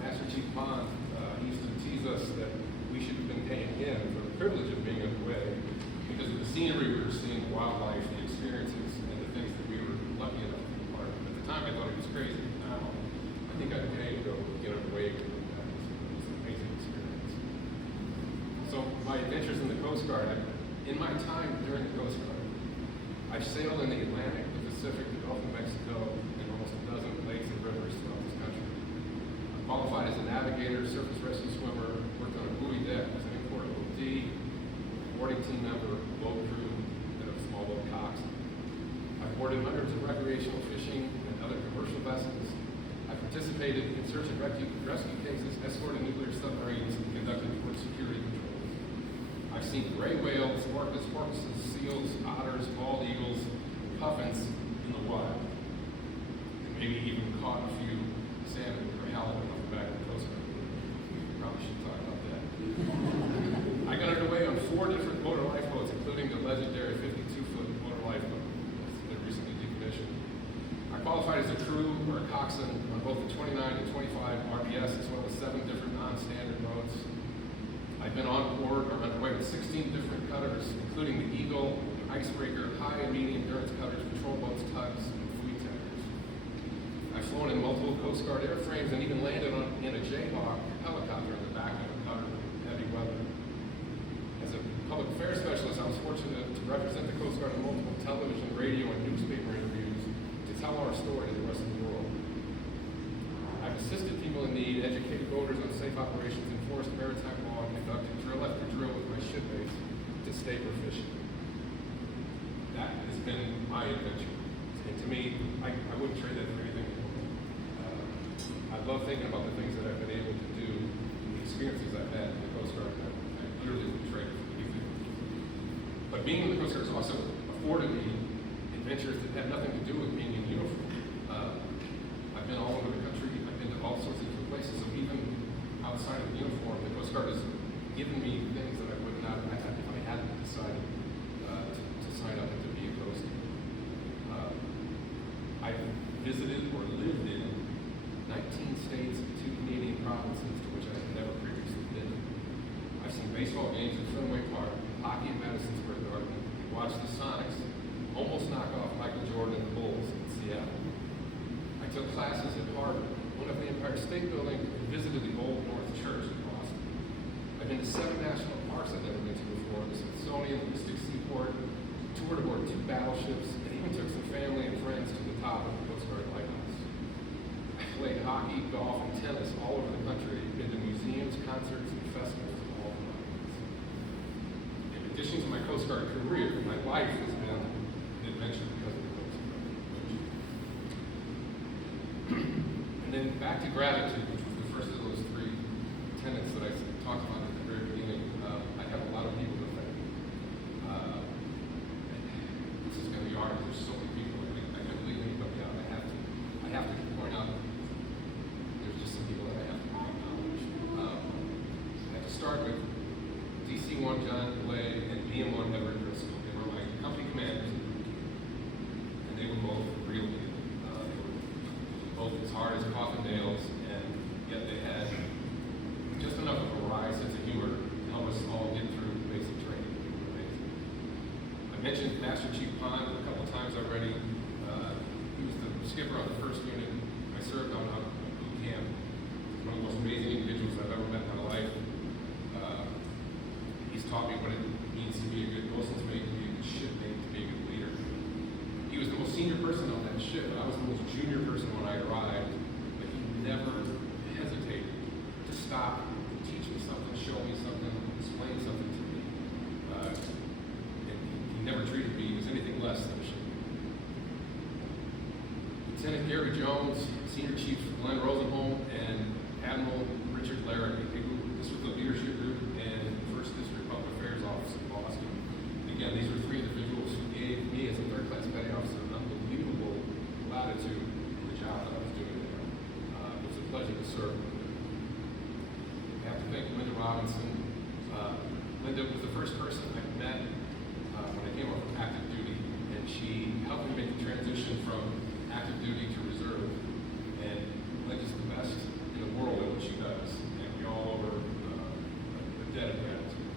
Master Chief Pond, he used to tease us that we should have been paying him for the privilege of being away because of the scenery we were seeing, the wildlife, the experiences, and the things that we were lucky enough to be part of. At the time, I thought he was crazy. Now, I think I'd pay to go get away with that. It was an amazing experience. So, my adventures in the Coast Guard, in my time during the Coast Guard, I've sailed in the Atlantic, the Pacific, the Gulf of Mexico, and almost a dozen lakes and rivers throughout this country. I'm qualified as a navigator, surface rescue swimmer, worked on a buoy deck as an import OD, boarding team member, boat crew, and a small boat coxswain. I've boarded hundreds of recreational fishing and other commercial vessels. I've participated in search and rescue cases, escorted nuclear submarines, and conducted port security patrols. I've seen gray whales, orcas, porpoises, seals, otters, bald eagles, puffins in the wild. And maybe even caught a few salmon or halibut on the back of the Coast Guard. Probably should talk about that. I got underway on 4 different motor lifeboats, including the legendary 52-foot motor lifeboat that's been recently decommissioned. I qualified as a crew or a coxswain on both the 29 and 25 RBS, as well as 7 different non-standard modes. I've been on board or underway with 16 different cutters, including the Eagle, Icebreaker, high and medium endurance cutters, patrol boats, tugs, and fleet tankers. I've flown in multiple Coast Guard airframes and even landed in a Jayhawk helicopter in the back of a cutter in heavy weather. As a public affairs specialist, I was fortunate to represent the Coast Guard in multiple television, radio, and newspaper interviews to tell our story to the rest of the world. I've assisted people in need, educated voters on safe operations, enforced maritime law, and conducted drill after drill with my ship mates to staper fishing. That has been my adventure. And to me, I wouldn't trade that for anything. I love thinking about the things that I've been able to do, the experiences I've had in the Coast Guard. I literally wouldn't trade it for anything. But being in the Coast Guard has also afforded me adventures that have nothing to do with being in uniform. I've been all over the country. I've been to all sorts of different places. So even outside of the uniform, the Coast Guard has given me things that I would not have had if I hadn't decided to sign up and to be a coaster. I've visited or lived in 19 states and 2 Canadian provinces to which I had never previously been. I've seen baseball games at Fenway Park, hockey at Madison Square Garden, and watched the Sonics almost knock off Michael Jordan and the Bulls in Seattle. I took classes at Harvard, went up the Empire State Building, and visited the Old North Church in Boston. I've been to 7 national parks I've never been to before, the Smithsonian, the Mystic Seaport, toured aboard 2 battleships, and even took some family and friends to the top of the Coast Guard Lighthouse. I played hockey, golf, and tennis all over the country, been to museums, concerts, and festivals of all kinds. In addition to my Coast Guard career, my life has been an adventure because of the Coast Guard. And then back to gratitude, which was the first of those 3 tenets that I talked about at the very beginning. I have a lot of people to thank. This is going to be hard because there's so many people. I couldn't leave anybody out. I have to point out there's just some people that I have to acknowledge. I have to start with DC-1 John Delay and BM1 Edward Driscoll. They were my company commanders, and they were both real people. They were both as hard as coffin nails, and yet they had just enough of a wry sense of humor to help us all get through basic training. They were amazing. I mentioned Master Chief Pond a couple times already. He was the skipper on the first unit I served on boot camp. He's one of the most amazing individuals I've ever met in my life. He's taught me what it means to be a good bosun's mate, to be a good shipmate, to be a good leader. He was the most senior person on that ship, and I was the most junior person when I arrived, but he never hesitated to stop, teach me something, show me something, explain something to me. And he never treated me as anything less than a shipmate. Lieutenant Gary Jones, Senior Chief Glenn Rosenholm, and Admiral Richard Larrabee. This was the leadership group and First District Public Affairs Office in Boston. Again, these were 3 individuals who gave me, as a 3rd class petty officer, an unbelievable latitude in the job that I was doing there. It was a pleasure to serve. I have to thank Linda Robinson. Linda was the first person I met when I came up from active duty, and she helped me make the transition from active duty to reserve. And Linda's the best in the world at what she does, and we all owe her a debt of gratitude.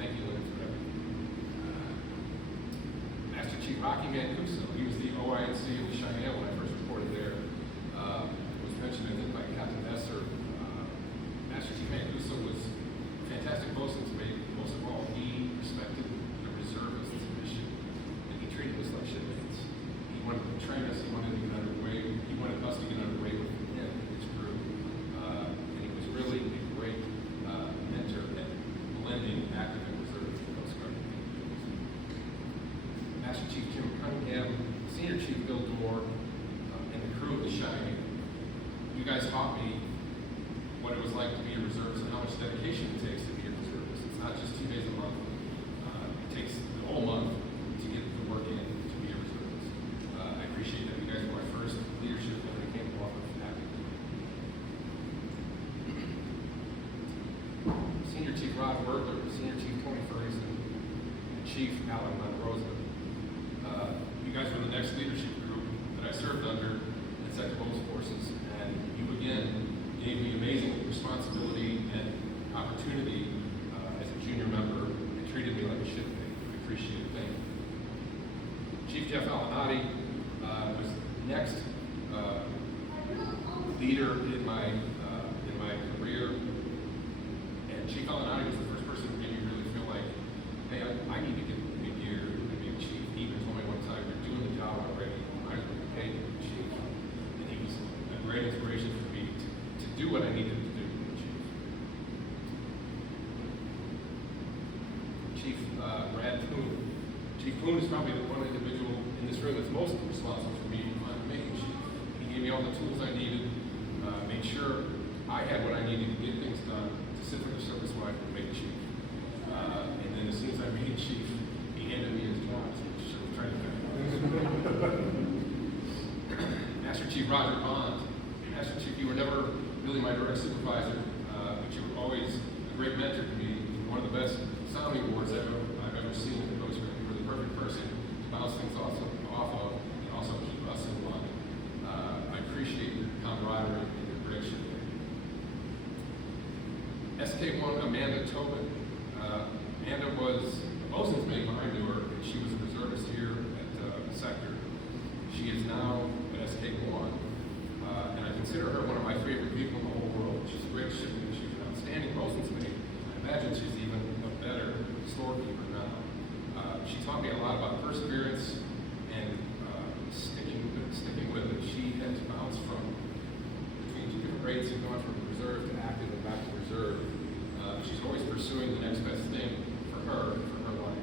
Thank you, Linda, for everything. Master Chief Rocky Mancuso, he was the OINC of the Cheyenne when I first reported there. It was mentioned, I think, by Captain Esser. Master Chief Mancuso was a fantastic bosun to me. Most of all, he respected the reservists' mission, and he treated us like shipmates. He wanted to train us, he wanted to get underway, he wanted us to get underway with him and his crew. And he was really a great mentor at blending active and reserve Coast Guard capabilities. Master Chief Jim Cunningham, Senior Chief Bill Dorr, and the crew of the Cheyenne. You guys taught me what it was like to be a reservist and how much dedication it takes to be a reservist. It's not just 2 days a month. It takes the whole month to get the work in to be a reservist. I appreciate that you guys were my first leadership when I came along with active duty. Senior Chief Rod Bertler, Senior Chief Tony Ferguson, and Chief Alan Monrosa. You guys were the next leadership group that I served under in Sector Post Forces, and you again gave me amazing responsibility and opportunity as a junior member and treated me like a shipmate. I appreciate it. Thank you. Chief Jeff Alinati was the next leader in my career, and Chief Alinati was the first person who made me really feel like, hey, I need to get in gear and be a chief. He even told me one time, you're doing the job already. I was like, hey, chief. And he was a great inspiration for me to do what I needed to do as a chief. Chief Brad Poon. Chief Poon is probably the one individual in this room that's most responsible for me on making chief. He gave me all the tools I needed, made sure I had what I needed to get things done, to sit for the service wife and make chief. And then as soon as I made chief, he handed me his jobs, which I was trying to Master Chief Roger Bond. Master Chief, you were never really my direct supervisor, but you were always a great mentor to me. One of the best sounding boards I've ever seen in the Coast Guard. You were the perfect person to bounce things off of and also keep us in line. I appreciate your camaraderie and your direction. SK1 Amanda Tobin. Amanda was a bosun's mate when I knew her, and she was a reservist here at the sector. She is now at SK1. And I consider her one of my favorite people in the whole world. She's a great shipmate. She's an outstanding bosun's mate. I imagine she's even a better storekeeper now. She taught me a lot about perseverance and sticking with it. She has bounced from between 2 different rates and going from reserve to active and back to reserve. She's always pursuing the next best thing for her and for her life.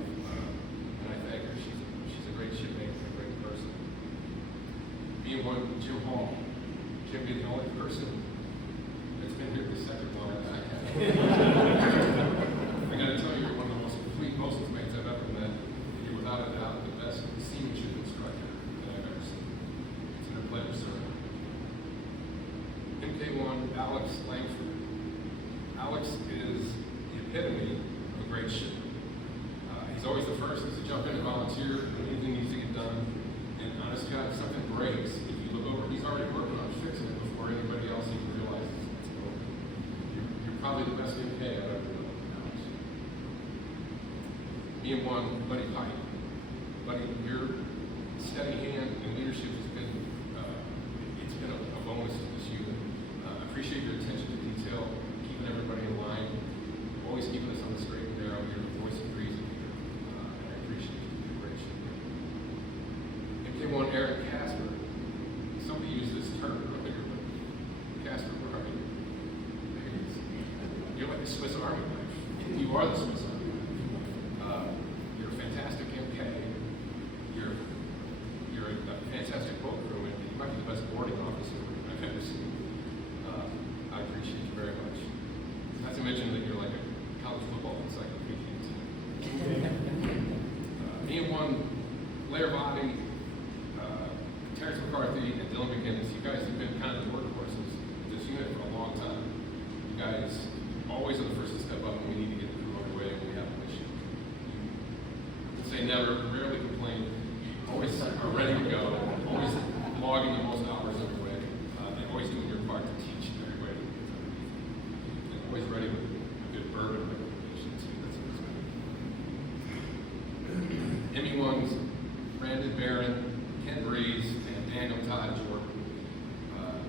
And I thank her. She's a great shipmate and a great person. BM1 Jim Hall. Jim be the only person that's been here this sector longer than I have. I gotta tell you, you're one of the most complete bosun's mates I've ever met. You're without a doubt the best seamanship instructor that I've ever seen. It's been a pleasure serving. MK1 Alex Langford. Alex is the epitome of a great shipman. He's always the first to jump in and volunteer when anything needs to get done. And honest to God, if something breaks, if you look over, he's already working on fixing it before anybody else even realizes it's broken. You're probably the best MK I've ever known, Alex. BM1 Buddy Pike. Buddy, your steady hand and leadership has been a bonus to this unit. Appreciate your attention to detail, keeping everybody in line, always keeping us on the straight and narrow. You're the voice of reason here, and I appreciate you. You're a great shipmate. MK1 Eric Casper. Somebody used this term earlier, but Casper, where are you? You're like a Swiss Army knife. You are the Swiss Army knife. You're a fantastic MK. You're a fantastic boat crew, and you might be the best boarding officer I've ever seen. I appreciate you very much. Not to mention that you're like a college football encyclopedia too. BM1 Blair Bobby, Terrence McCarthy, and Dylan McGinnis, you guys have been kind of the workhorses this unit for a long time. You guys always are the first to step up when we need to get the crew underway and we have an issue. You say never, rarely complain, always are ready to go, always logging the most hours of the way, and always doing your part to teach everybody. And always ready with a good burden of recommendations. That's what's good. Emmy ones, Brandon Barron, Ken Breeze, and Daniel Todd Jordan.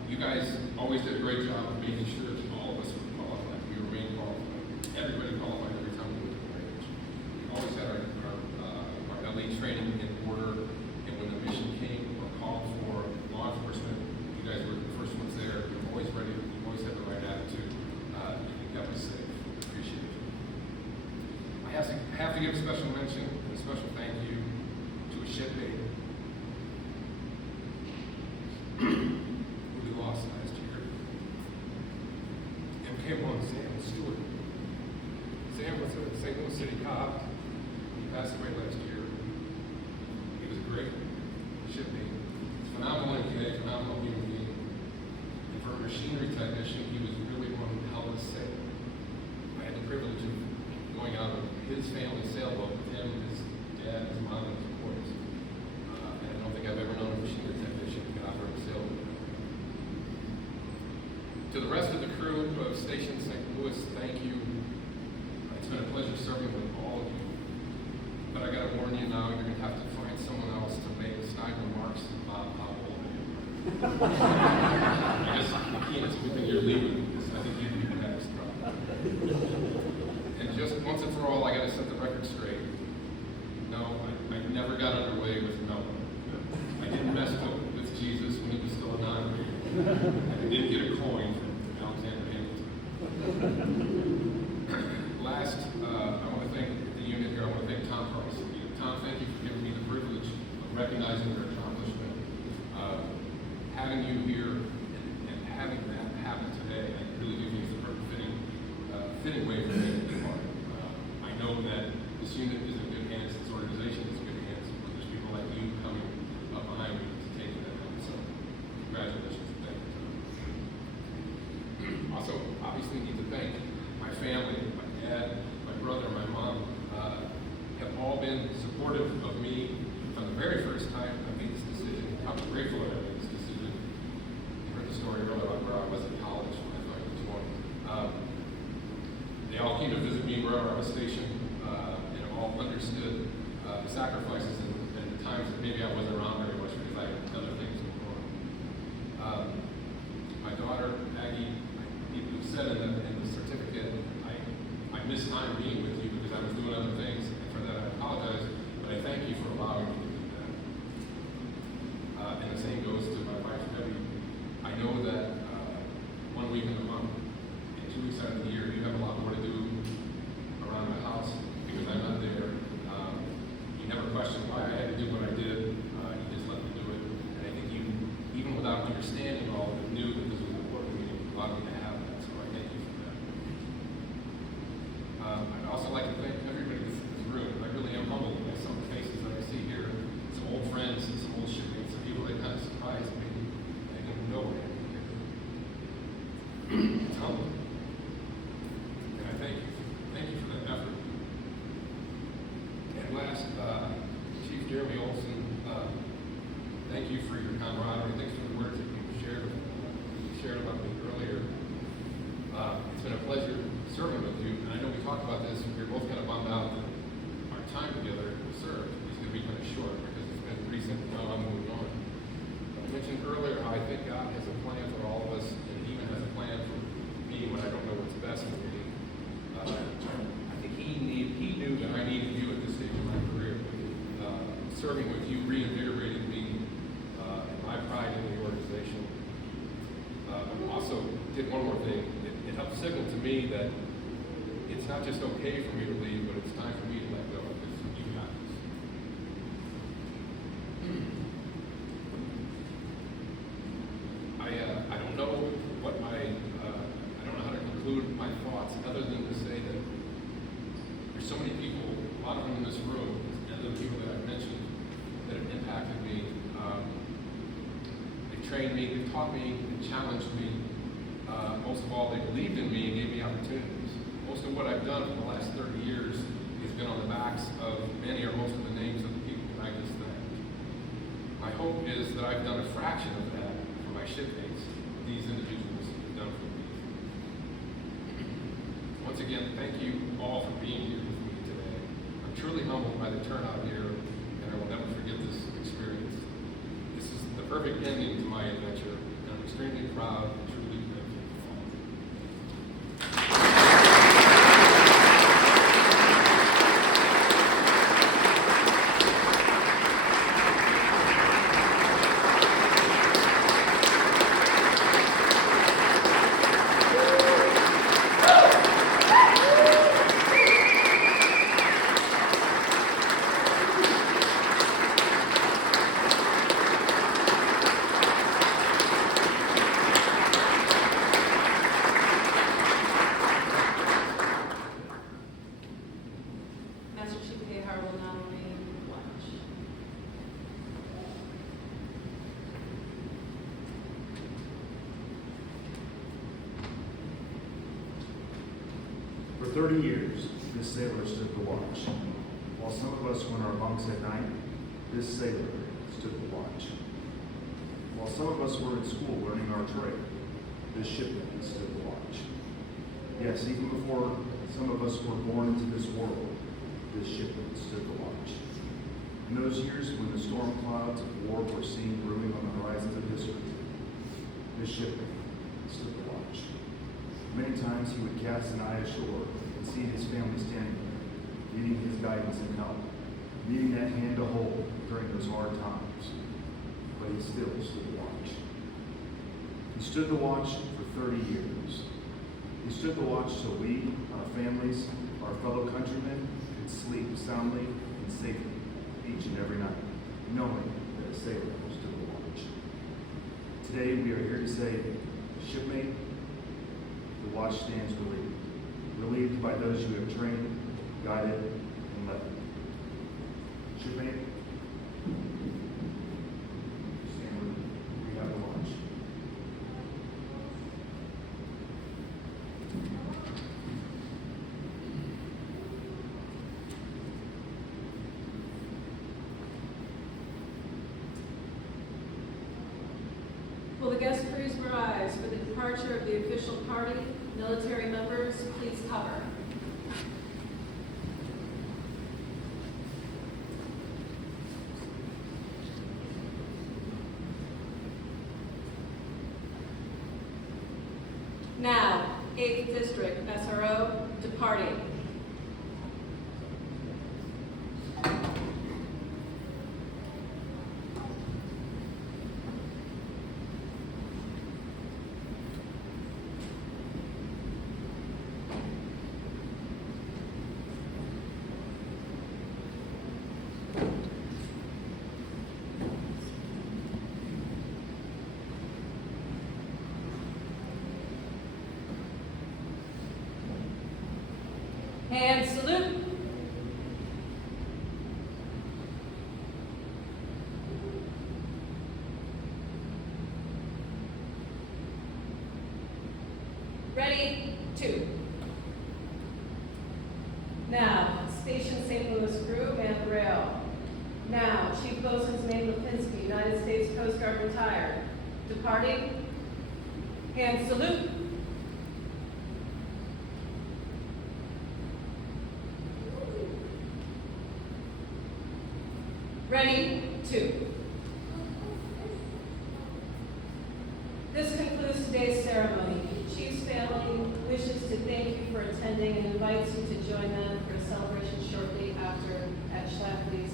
You guys always did a great job of making sure that all of us were qualified. We remain qualified. Everybody qualified every time we went to the range. We always had our LE training in order, and when the mission came or called for law enforcement, you guys were the first ones there. You were always ready. You always had the right attitude. You kept us safe. Appreciate it. I have to give a special mention and a special thank you to a shipmate who we lost last year. MK1 Sam Stewart. Sam was a St. Louis City cop. He passed away last year. He was a great shipmate. Phenomenal MK, phenomenal human being. And for a machinery technician, he was really one hell of a sailor. I had the privilege of going out of his family sailboat with him, his dad, his mom, and his boys. And I don't think I've ever known a machinery technician who could operate a sailboat. To the rest of the crew of Station St. Louis, thank you. It's been a pleasure serving with all of you. But I gotta warn you now, you're gonna have to find someone else to make snide remarks about how old I am. I guess it's a good thing you're leaving, because I think you'd be next. And just once and for all, I gotta set the record straight. No, I never got underway with no one. I didn't mess up with Jesus when he was still a non. And I didn't get a coin from Alexander Hamilton. Last, I want to thank the unit here. I want to thank Tom Price. Tom, thank you for giving me the privilege of recognizing your accomplishment. Having you here and having that happen today, I really do think it's the perfect fitting way for me to be part. I know that this unit is in good hands, this organization is in good hands, but there's people like you coming up behind me to take that on. So, congratulations. Thank you, Tom. Also, obviously need to thank my family, my dad, my brother, my mom, have all been supportive of me from the very first time I made this decision. I'm grateful that I made this decision. You heard the story earlier about where I was in college when I thought I was 20. They all came to visit me wherever I was stationed, and all understood the sacrifices and the times that maybe I wasn't around very much because I had other things going on. My daughter, Aggie, it was said in the certificate, I missed time being with you because I was doing other things, and for that I apologize, but I thank you for allowing me to do that. And the same goes to my wife, Debbie. I know that 1 week in the month, and 2 weeks out of the year, you have a lot more to do around the house because I'm not there. You never questioned why I had to do what I did. You just let me do it. And I think you, even without understanding all of it, knew that this was important to me and allowed me to have that. So I thank you for that. I'd also like to thank everybody in this room. I really am humbled by some of the faces that I see here. Some old friends, some old shipmates, some people that kind of surprised me. I didn't know I had been here. It's humbling. And I thank you. Thank you for that effort. And last, Chief Jeremy Olson, thank you for your camaraderie. Thanks for the words that you shared about me earlier. It's been a pleasure serving with you. And I know we talked about this. We were both kind of bummed out that our time together to serve is going to be kind of short because it's been recent. Now I'm moving on. I mentioned earlier how I think God has a plan for all of us, and He even has a plan for me when I don't know what's best for me. I think He knew that I needed you at this stage of my career. Serving with you reinvigorated me and my pride in the organization. Also, did one more thing. It helped signal to me that it's not just okay for me to leave, but it's time for me to let go because you got this. I don't know what I don't know how to conclude my thoughts other than to say that there's so many people, a lot of them in this room, and the people that I've mentioned that have impacted me. They've trained me, they've taught me, they've challenged me. Most of all, they believed in me and gave me opportunities. Most of what I've done for the last 30 years has been on the backs of many or most of the names of the people that I just thanked. My hope is that I've done a fraction of that for my shipmates, these individuals have done for me. Once again, thank you all for being here with me today. I'm truly humbled by the turnout here, and I will never forget this experience. This is the perfect ending to my adventure, and I'm extremely proud and truly grateful. Master Chief Behar will now remain watch. For 30 years, this sailor stood the watch. While some of us went our bunks at night, this sailor stood the watch. While some of us were in school learning our trade, this shipman stood the watch. Yes, even before some of us were born into this world, this shipman stood the watch. In those years when the storm clouds of war were seen brewing on the horizons of history, this shipman stood the watch. Many times he would cast an eye ashore and see his family standing there, needing his guidance and help, needing that hand to hold during those hard times. But he still stood the watch. He stood the watch for 30 years. He stood the watch so we, our families, our fellow countrymen, could sleep soundly and safely each and every night, knowing that a sailor stood the watch. Today we are here to say, shipmate, the watch stands relieved. Relieved by those you have trained, guided, and led. Shipmate, stand relieved. We have the watch. Will the guest crews rise for the departure of the official party? Military members, please cover. Now, 8th District, SRO, departing. And salute. Ready, 2. Now, station St. Louis crew and rail. Now, Chief Bosun's name Lipinski, United States Coast Guard retired. Departing. And salute. Ready, 2. This concludes today's ceremony. Chief's family wishes to thank you for attending and invites you to join them for a celebration shortly after at Schlafly's